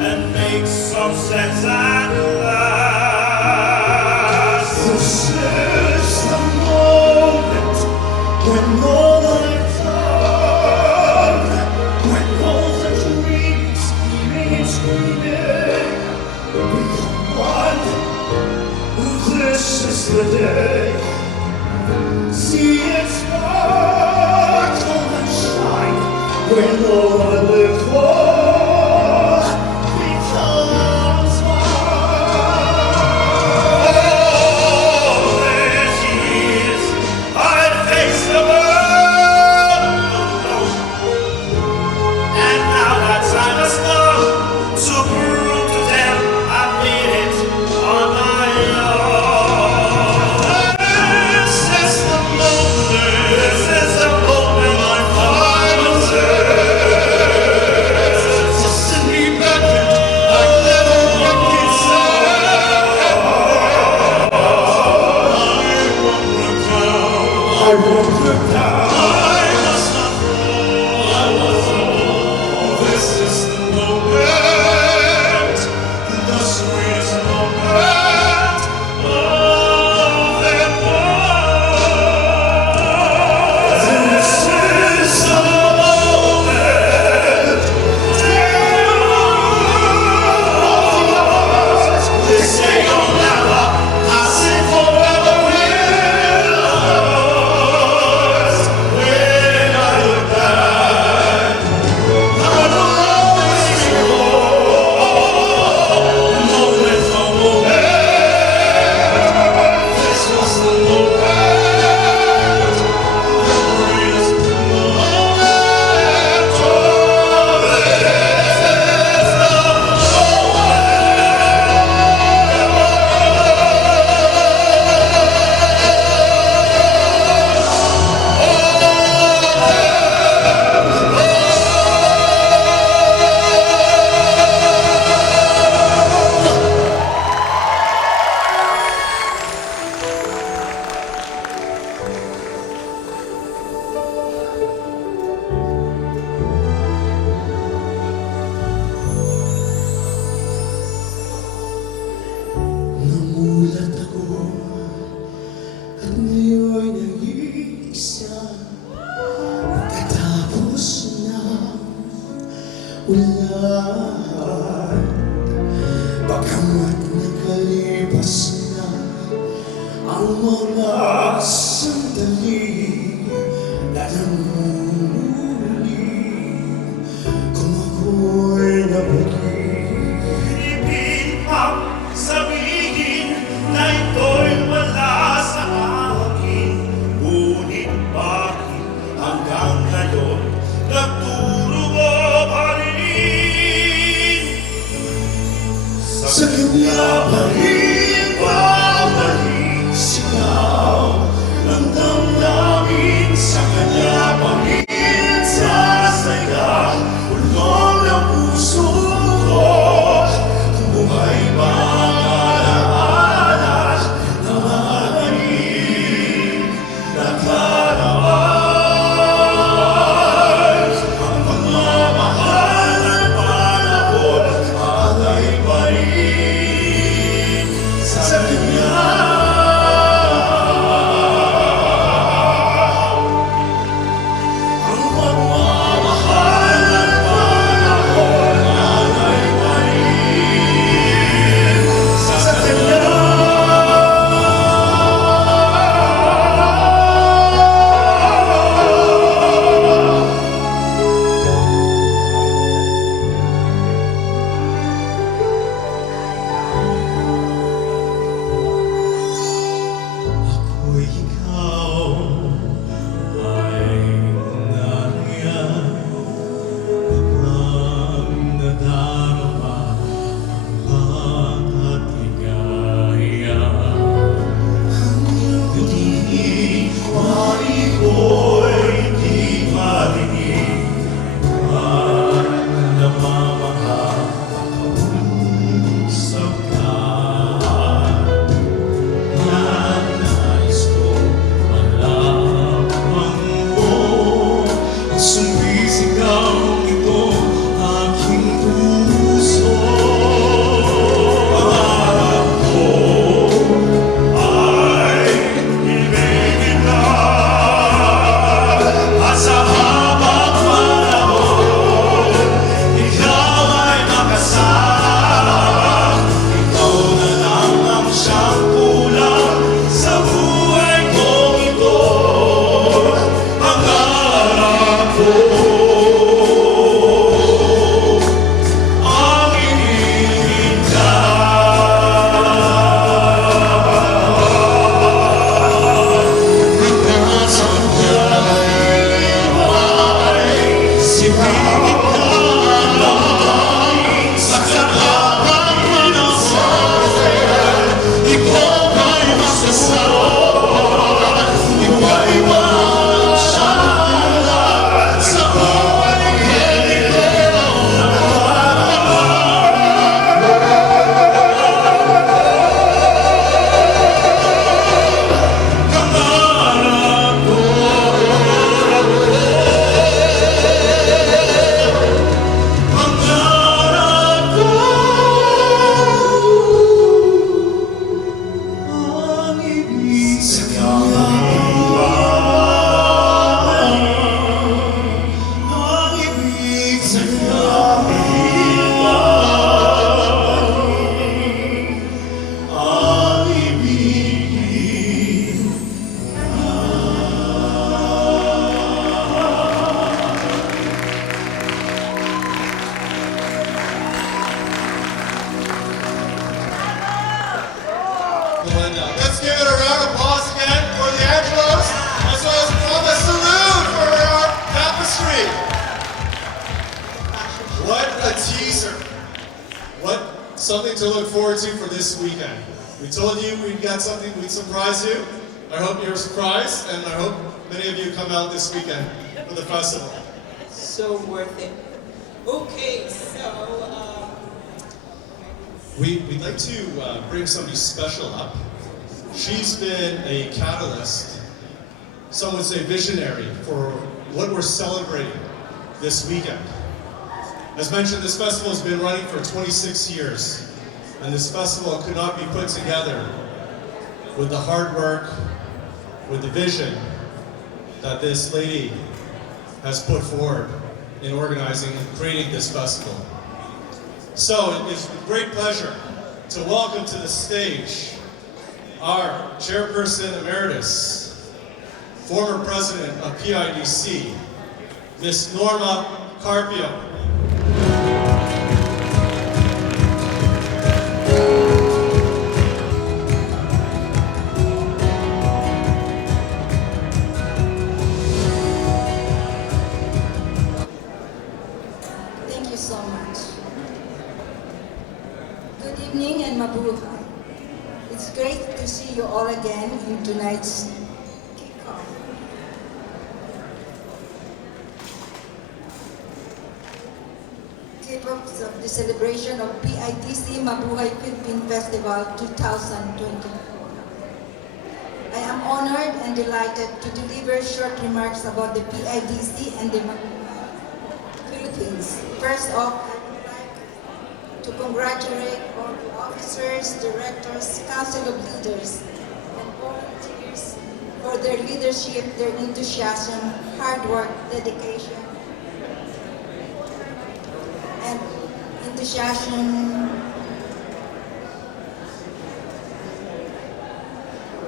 and make some sense at last. This is the moment when all I've done, when all the dreams screaming, become one. This is the day. See it sparkle and shine when all I live for becomes mine. All these years I've faced the world alone, and now that time has come to prove to them I've made it on my own. This is the moment my final turn. Destiny beckoned, I never reconciled. I won't look down. I must not fall. This is the moment. ulan. Bagamat nakalipas na ang mga sandali, lalamuli kung ako'y nabigilipin pang sabihin na ito'y wala sa akin. Ngunit bakit hanggang ngayon nagturugo pa rin? Sa kanya pa rin babalik sigaw ng damdamin, sa kanya pa rin sasayaw ulong ng puso ko. Kung buhay pa alaala na magaling nakaraan, ang pagmamahal ng panahon alay pa rin sa kanya. Ang pagmamahal ng panahon alay pa rin sa kanya. Ako'y ikaw ay nariyan kapag nadarama ang bawat ligaya. Hanggang di wari ko'y di marinig at namamahal kausap ka. Nais ko malaman mo ang sumisigaw ito aking puso. Pangarap ko ay ibigin ka at sa habang panahon ikaw ay makasama. Ikaw na lang ang siyang kulang sa buhay kong ito. Pangarap ko ang ibigin ka. Hanggang sa kanya'y sipigin ka lang sa kahabang panahon. Ikaw ay masasawa, ikaw ay walang siyang sa buhay kong ito. Pangarap ko, pangarap ko ang ibig sa kanya. Ang ibig sa kanya. Ang ibig. Let's give it a round of applause again for the Angelos, as well as Renee Salud for our tapestry. What a teaser. What something to look forward to for this weekend. We told you we'd got something we'd surprise you. I hope you're surprised, and I hope many of you come out this weekend for the festival. So worth it. Okay, so We'd like to bring somebody special up. She's been a catalyst, some would say visionary, for what we're celebrating this weekend. As mentioned, this festival has been running for 26 years, and this festival could not be put together with the hard work, with the vision that this lady has put forward in organizing and creating this festival. So it is with great pleasure to welcome to the stage our Chairperson Emeritus, former President of PIDC, Ms. Norma Carpio. Thank you so much. Good evening and mabuhay. It's great to see you all again in tonight's kickoff. Kickoff of the celebration of PIDC Mabuhay Philippine Festival 2024. I am honored and delighted to deliver short remarks about the PIDC and the Philippines. First off, I would like to congratulate all the officers, directors, council of leaders, and volunteers for their leadership, their enthusiasm, hard work, dedication, and enthusiasm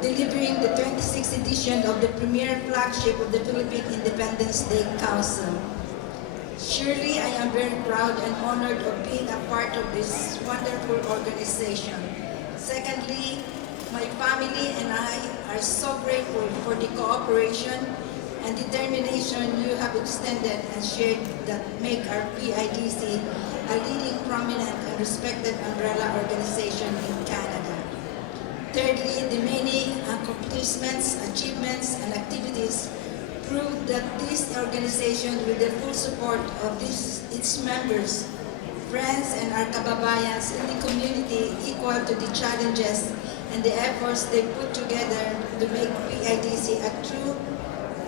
delivering the 26th edition of the premier flagship of the Philippine Independence Day Council. Surely, I am very proud and honored of being a part of this wonderful organization. Secondly, my family and I are so grateful for the cooperation and determination you have extended and shared that make our PIDC a leading, prominent, and respected umbrella organization in Canada. Thirdly, the many accomplishments, achievements, and activities prove that this organization, with the full support of its members, friends, and our kababayans in the community, equal to the challenges and the efforts they put together to make PIDC a true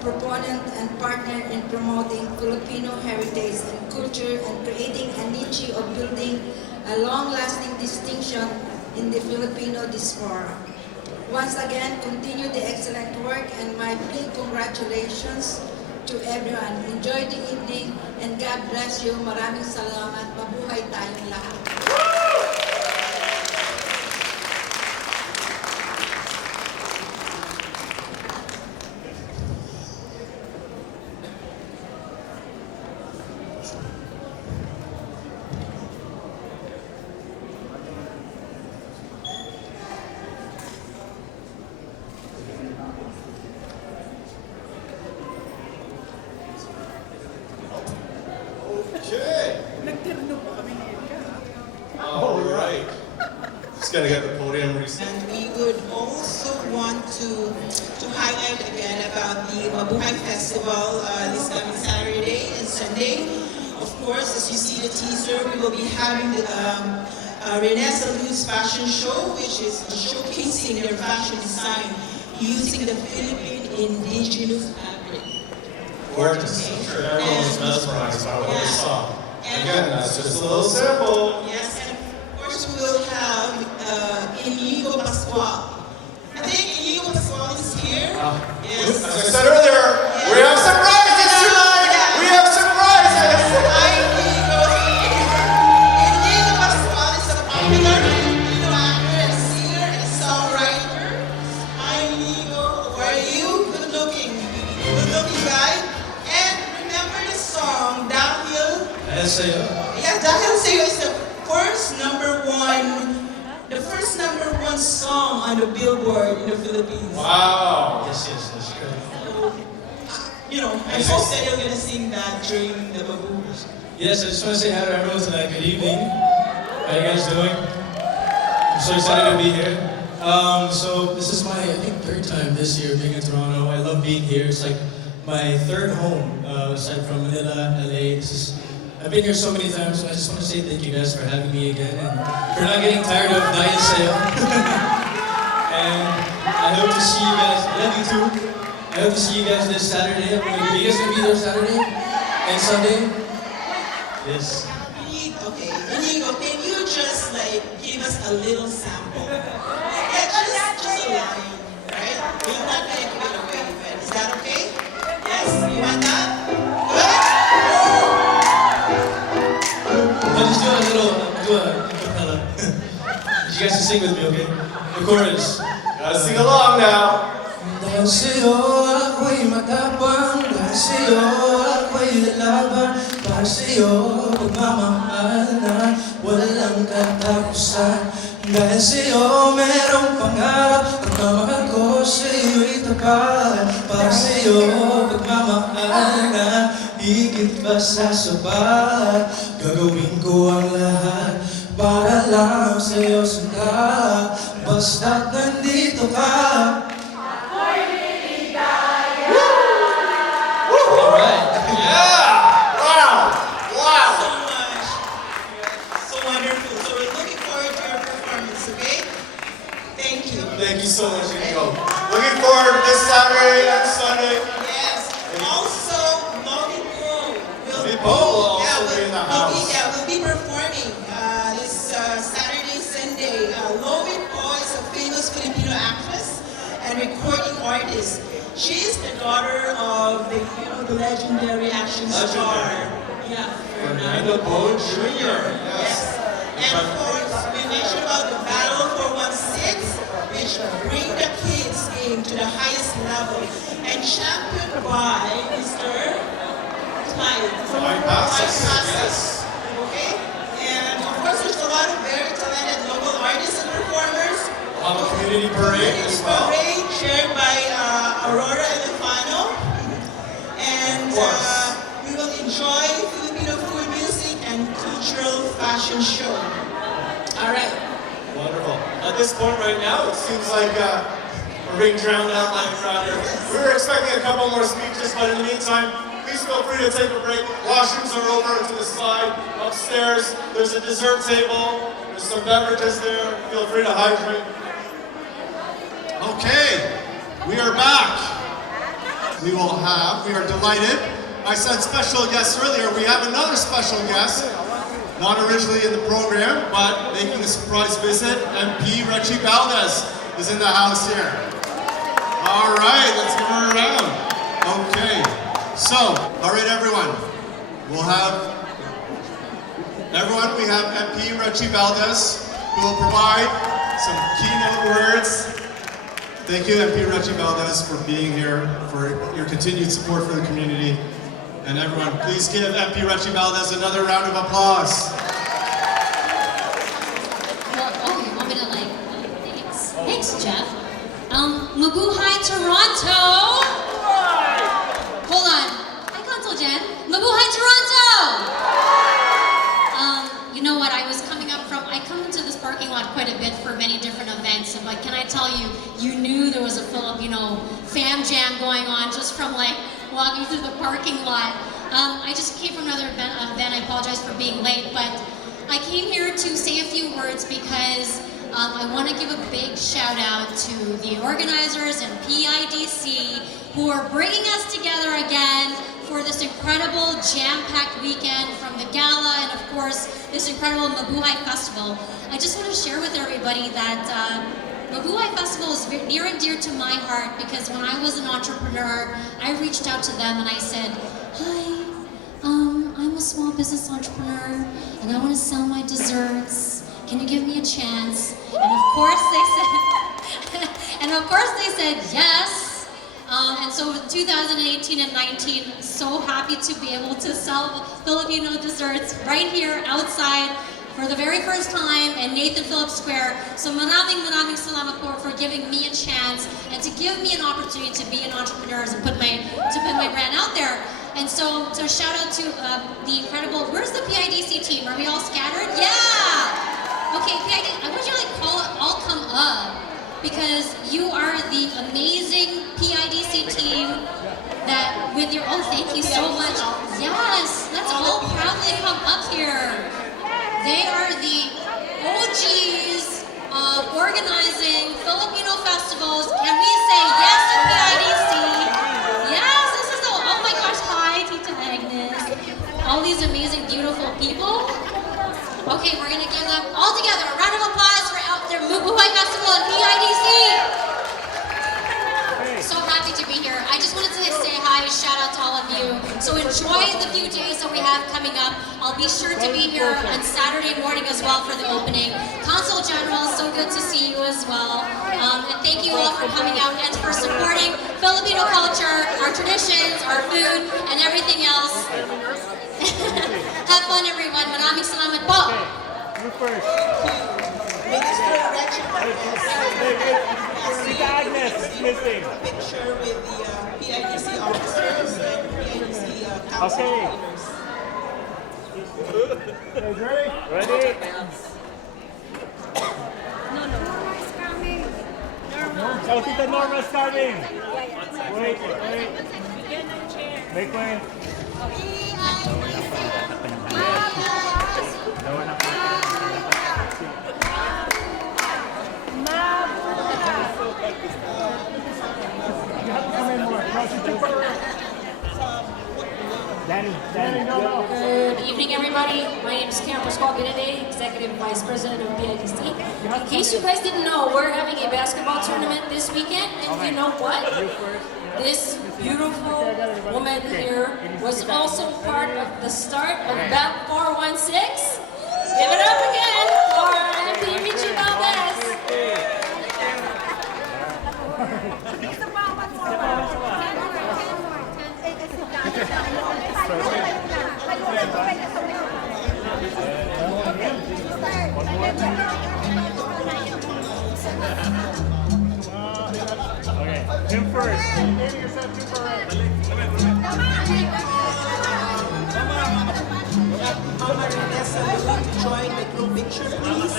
proponent and partner in promoting Filipino heritage and culture and creating a niche of building a long-lasting distinction in the Filipino diaspora. Once again, continue the excellent work and my big congratulations to everyone. Enjoy the evening and God bless you. Maraming salamat. Mabuhay tayong lahat. Okay. All right. Just gotta get the podium reset. And we would also want to highlight again about the Mabuhay Festival this coming Saturday and Sunday. Of course, as you see the teaser, we will be having the Renee Salud's fashion show, which is showcasing their fashion design using the Philippine indigenous fabric. Gorgeous. I'm sure everyone was mesmerized by what they saw. Again, that's just a little sample. Yes, and of course we will have Inigo Pascual. I think Inigo Pascual is here. Yes. As I said earlier, we have surprises tonight! We have surprises! Inigo Pascual is a popular Filipino actor and singer and songwriter. Hi Inigo, how are you? Good looking guy. And remember the song, Downhill? Yeah, Downhill Sayo is the first number one song on the Billboard in the Philippines. Wow. Yes, that's great. So, I hope that you're gonna sing that during the Mabuhay. Yes, I just want to say hi to everyone tonight. Good evening. How you guys doing? I'm so excited to be here. So this is my, I think, third time this year being in Toronto. I love being here. It's like my third home, aside from Manila, LA. I've been here so many times, so I just want to say thank you guys for having me again and for not getting tired of Diet Sale. And I hope to see you guys. Love you too. I hope to see you guys this Saturday. Are you guys gonna be there Saturday and Sunday? Yes. Okay, Inigo, can you just give us a little sample? Yeah, just a line, right? We're not gonna give it away, but is that okay? Yes, you want that? Good? do a cappella. You guys can sing with me, okay? The chorus. Gotta sing along now. Dahil sa'yo ako'y matapang, dahil sa'yo ako'y lalaban, para sa'yo pagmamahal na walang katapusan. Dahil sa'yo merong pangarap, pagmamahal ko sa'yo'y tapat, para sa'yo pagmamahal na higit pa sa sapat. Gagawin ko ang lahat para lang sa'yo sundal, basta't nandito ka. Thank you so much, Inigo. Looking forward to this Saturday and Sunday. Yes. Also, Logan will be in the house. We'll be performing this Saturday, Sunday. Logan Po is a famous Filipino actress and recording artist. She is the daughter of the legendary action star. Yeah. Fernando Po Jr. Yes. And of course, we mentioned about the Battle for 1-6, which bring the kids game to the highest level, and championed by Mr. Clyde Passes. Yes. Okay? And of course, there's a lot of very talented local artists and performers. On the community parade as well. Parade chaired by Aurora Elefano. And we will enjoy Filipino food, music, and cultural fashion show. All right. Wonderful. At this point right now, it seems like we're being drowned out by the crowd here. We were expecting a couple more speeches, but in the meantime, please feel free to take a break. Washrooms are over to the side. Upstairs, there's a dessert table. There's some beverages there. Feel free to hydrate. Okay, we are back. We are delighted. I said special guests earlier. We have another special guest, not originally in the program, but making a surprise visit. MP Reggie Valdez is in the house here. All right, let's give her a round. Okay, so, all right, everyone. We have MP Reggie Valdez, who will provide some keynote words. Thank you, MP Reggie Valdez, for being here, for your continued support for the community. And everyone, please give MP Reggie Valdez another round of applause. Oh, you want me to thanks. Thanks, Jeff. Mabuhay Toronto! Hold on. I can't tell Jen. Mabuhay Toronto! You know what, I come into this parking lot quite a bit for many different events, and can I tell you, you knew there was a Filipino fam jam going on just from walking through the parking lot. I just came from another event, I apologize for being late, but I came here to say a few words because I want to give a big shout out to the organizers and PIDC who are bringing us together again for this incredible jam-packed weekend, from the gala and of course this incredible Mabuhay Festival. I just want to share with everybody that Mabuhay Festival is near and dear to my heart because when I was an entrepreneur, I reached out to them and I said, hi, I'm a small business entrepreneur and I want to sell my desserts. Can you give me a chance? And of course they said yes. And so 2018 and 19, so happy to be able to sell Filipino desserts right here outside for the very first time in Nathan Phillips Square. So maraming salamat po for giving me a chance and to give me an opportunity to be an entrepreneur and put my brand out there. And so shout out to the incredible, where's the PIDC team? Are we all scattered? Yeah! Okay, PIDC, I want you to all come up because you are the amazing PIDC team that with your, thank you so much. Yes, let's all proudly come up here. They are the OGs of organizing Filipino festivals. Can we say yes to PIDC? Yes, this is the, oh my gosh, hi, Tita Agnes. All these amazing, beautiful people. Okay, we're gonna give them all together a round of applause for out their Mabuhay Festival and PIDC. So happy to be here. I just wanted to say hi, shout out to all of you. So in enjoy the few days that we have coming up. I'll be sure to be here on Saturday morning as well for the opening. Consul General, so good to see you as well. And thank you all for coming out and for supporting Filipino culture, our traditions, our food, and everything else. Have fun, everyone. Maraming salamat po. You first. Minister Tita Agnes is missing. picture with the PIDC officers and PIDC council leaders. Ready? Ready? Oh, Tita Norma's coming. Wait. Make way. Danny, no. Good evening, everybody. My name is Inigo Pascual, Executive Vice President of PIDC. In case you guys didn't know, we're having a basketball tournament this weekend, and you know what? This beautiful woman here was also part of the start of BAP 416. Give it up again for MP Richie Valdez. Okay, him first. Name yourself super right. Mama Renee Salud to join the group picture, please.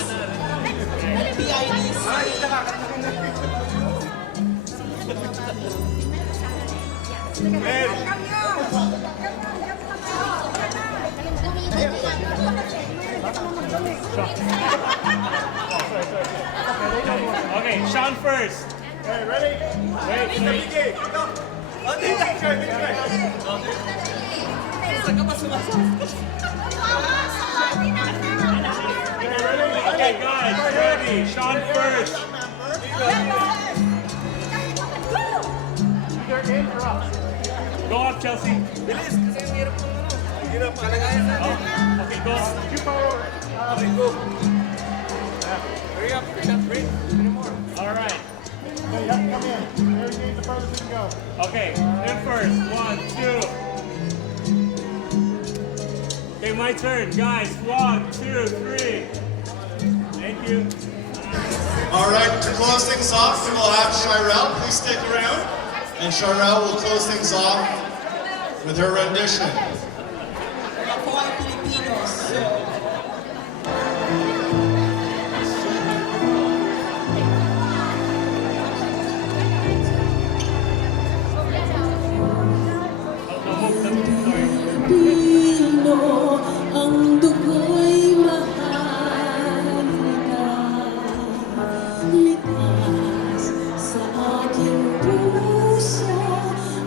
Okay, Sean first. Okay, ready? Wait. Okay, guys, ready? Sean first. Either in or up. Go up, Chelsea. Oh, okay, go. You power. Go. Hurry up. All right. Okay, come in. Every game's the furthest you can go. Okay, in first. 1, 2. Okay, my turn. Guys, 1, 2, 3. Thank you. All right, to close things off, we will have Shirelle. Please stick around. And Shirelle will close things off with her rendition. Ako ay Pilipinos. Pilipino, ang dugo'y mahalika. Likas sa aking puso,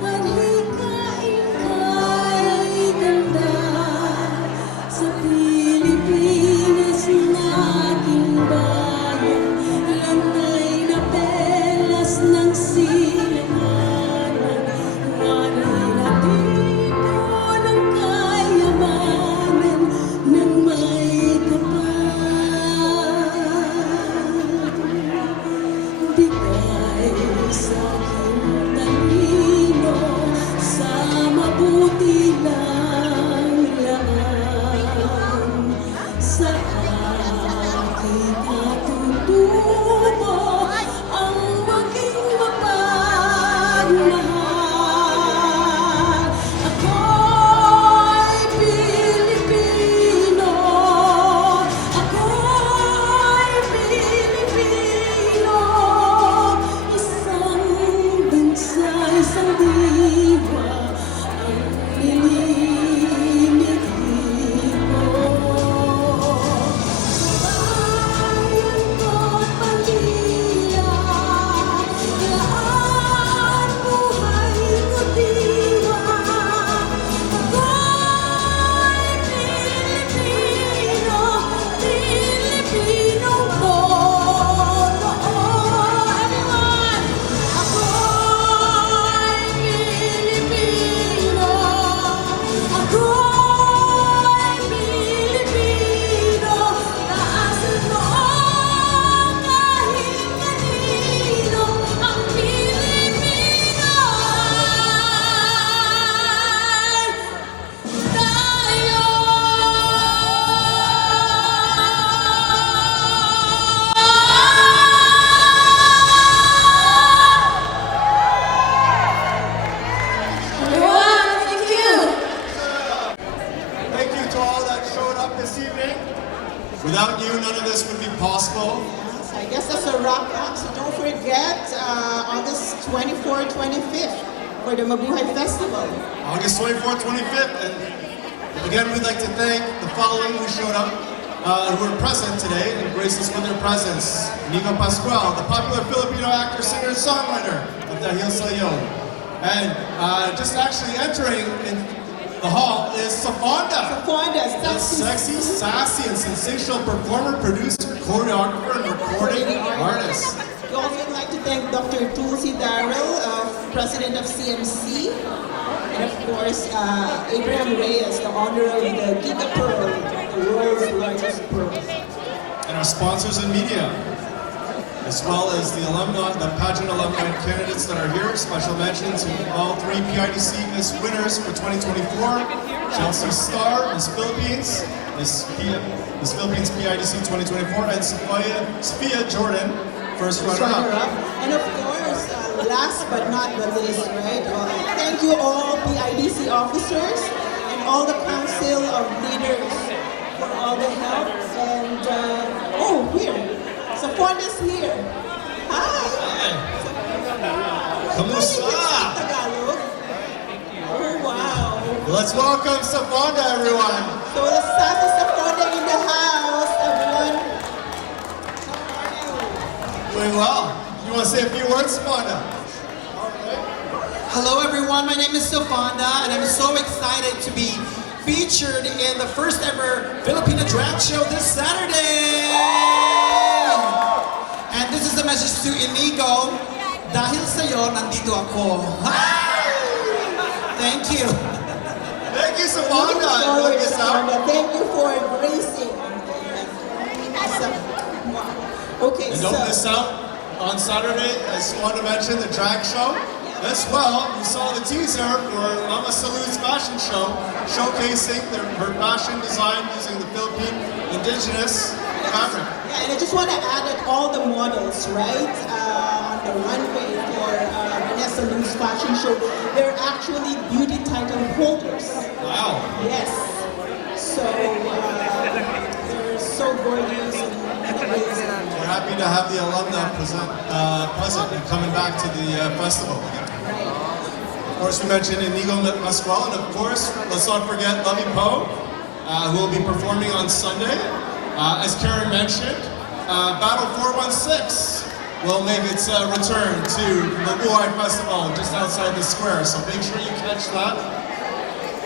at hikain ka'y ganda. Sa Pilipinas nating bayan, lanay na pelas ng silanganan. Wanay na dito ng kayamanan ng may kapal. Bigay sa aking talino, sa mabuti lang laan. Sa aking up this evening. Without you, none of this would be possible. I guess that's a wrap up. So don't forget August 24th, 25th for the Mabuhay Festival. August 24th, 25th. And again, we'd like to thank the following who showed up, who are present today and graced us with their presence. Inigo Pascual, the popular Filipino actor, singer, and songwriter of Dahil Sa'yo. And just actually entering in the hall is Safonda. Safonda, the sexy, sassy, and sensational performer, producer, choreographer, and recording artist. We also would like to thank Dr. Tulsi Darrell, president of CMC, and of course Abraham Reyes, the owner of the Giga Pearl, the world's largest pearl. And our sponsors and media, as well as the alumni, the pageant alumni candidates that are here. Special mention to all 3 PIDC Miss winners for 2024. Chelsea Starr, Miss Philippines, Miss Philippines PIDC 2024, and Sophia Jordan, first runner-up. And of course, last but not the least, right? Thank you all PIDC officers and all the council of leaders for all the help. And here, Safonda's here. Hi. Kamusta? Oh wow. Let's welcome Safonda, everyone. So the sassy Safonda in the house, everyone. Doing well. You want to say a few words, Safonda? Hello everyone, my name is Safonda and I'm so excited to be featured in the first ever Filipino drag show this Saturday! And this is a message to Inigo, dahil sa'yo, nandito ako. Thank you. Thank you, Safonda. Thank you for gracing. Okay, and don't miss out on Saturday, as Safonda mentioned, the drag show. As well, you saw the teaser for Mama Salud's fashion show, showcasing her fashion design using the Philippine indigenous fabric. Yeah, and I just want to add that all the models, right, on the runway for Renee Salud's fashion show, they're actually beauty title holders. Wow. Yes. So they're so gorgeous and amazing. We're happy to have the alumni present and coming back to the festival. Of course, we mentioned Inigo Pascual, and of course, let's not forget Lovey Poe, who will be performing on Sunday. As Karen mentioned, Battle 416 will make its return to the Mabuhay Festival just outside the square, so make sure you catch that.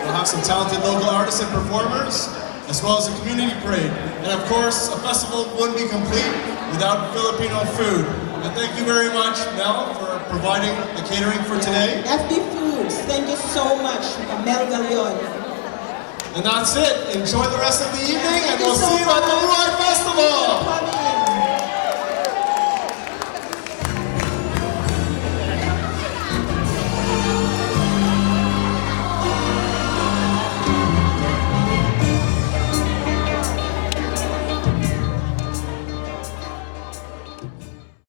We'll have some talented local artists and performers, as well as a community parade. And of course, a festival wouldn't be complete without Filipino food. And thank you very much, Mel, for providing the catering for today. FD Foods, thank you so much, Mel Galion. And that's it. Enjoy the rest of the evening.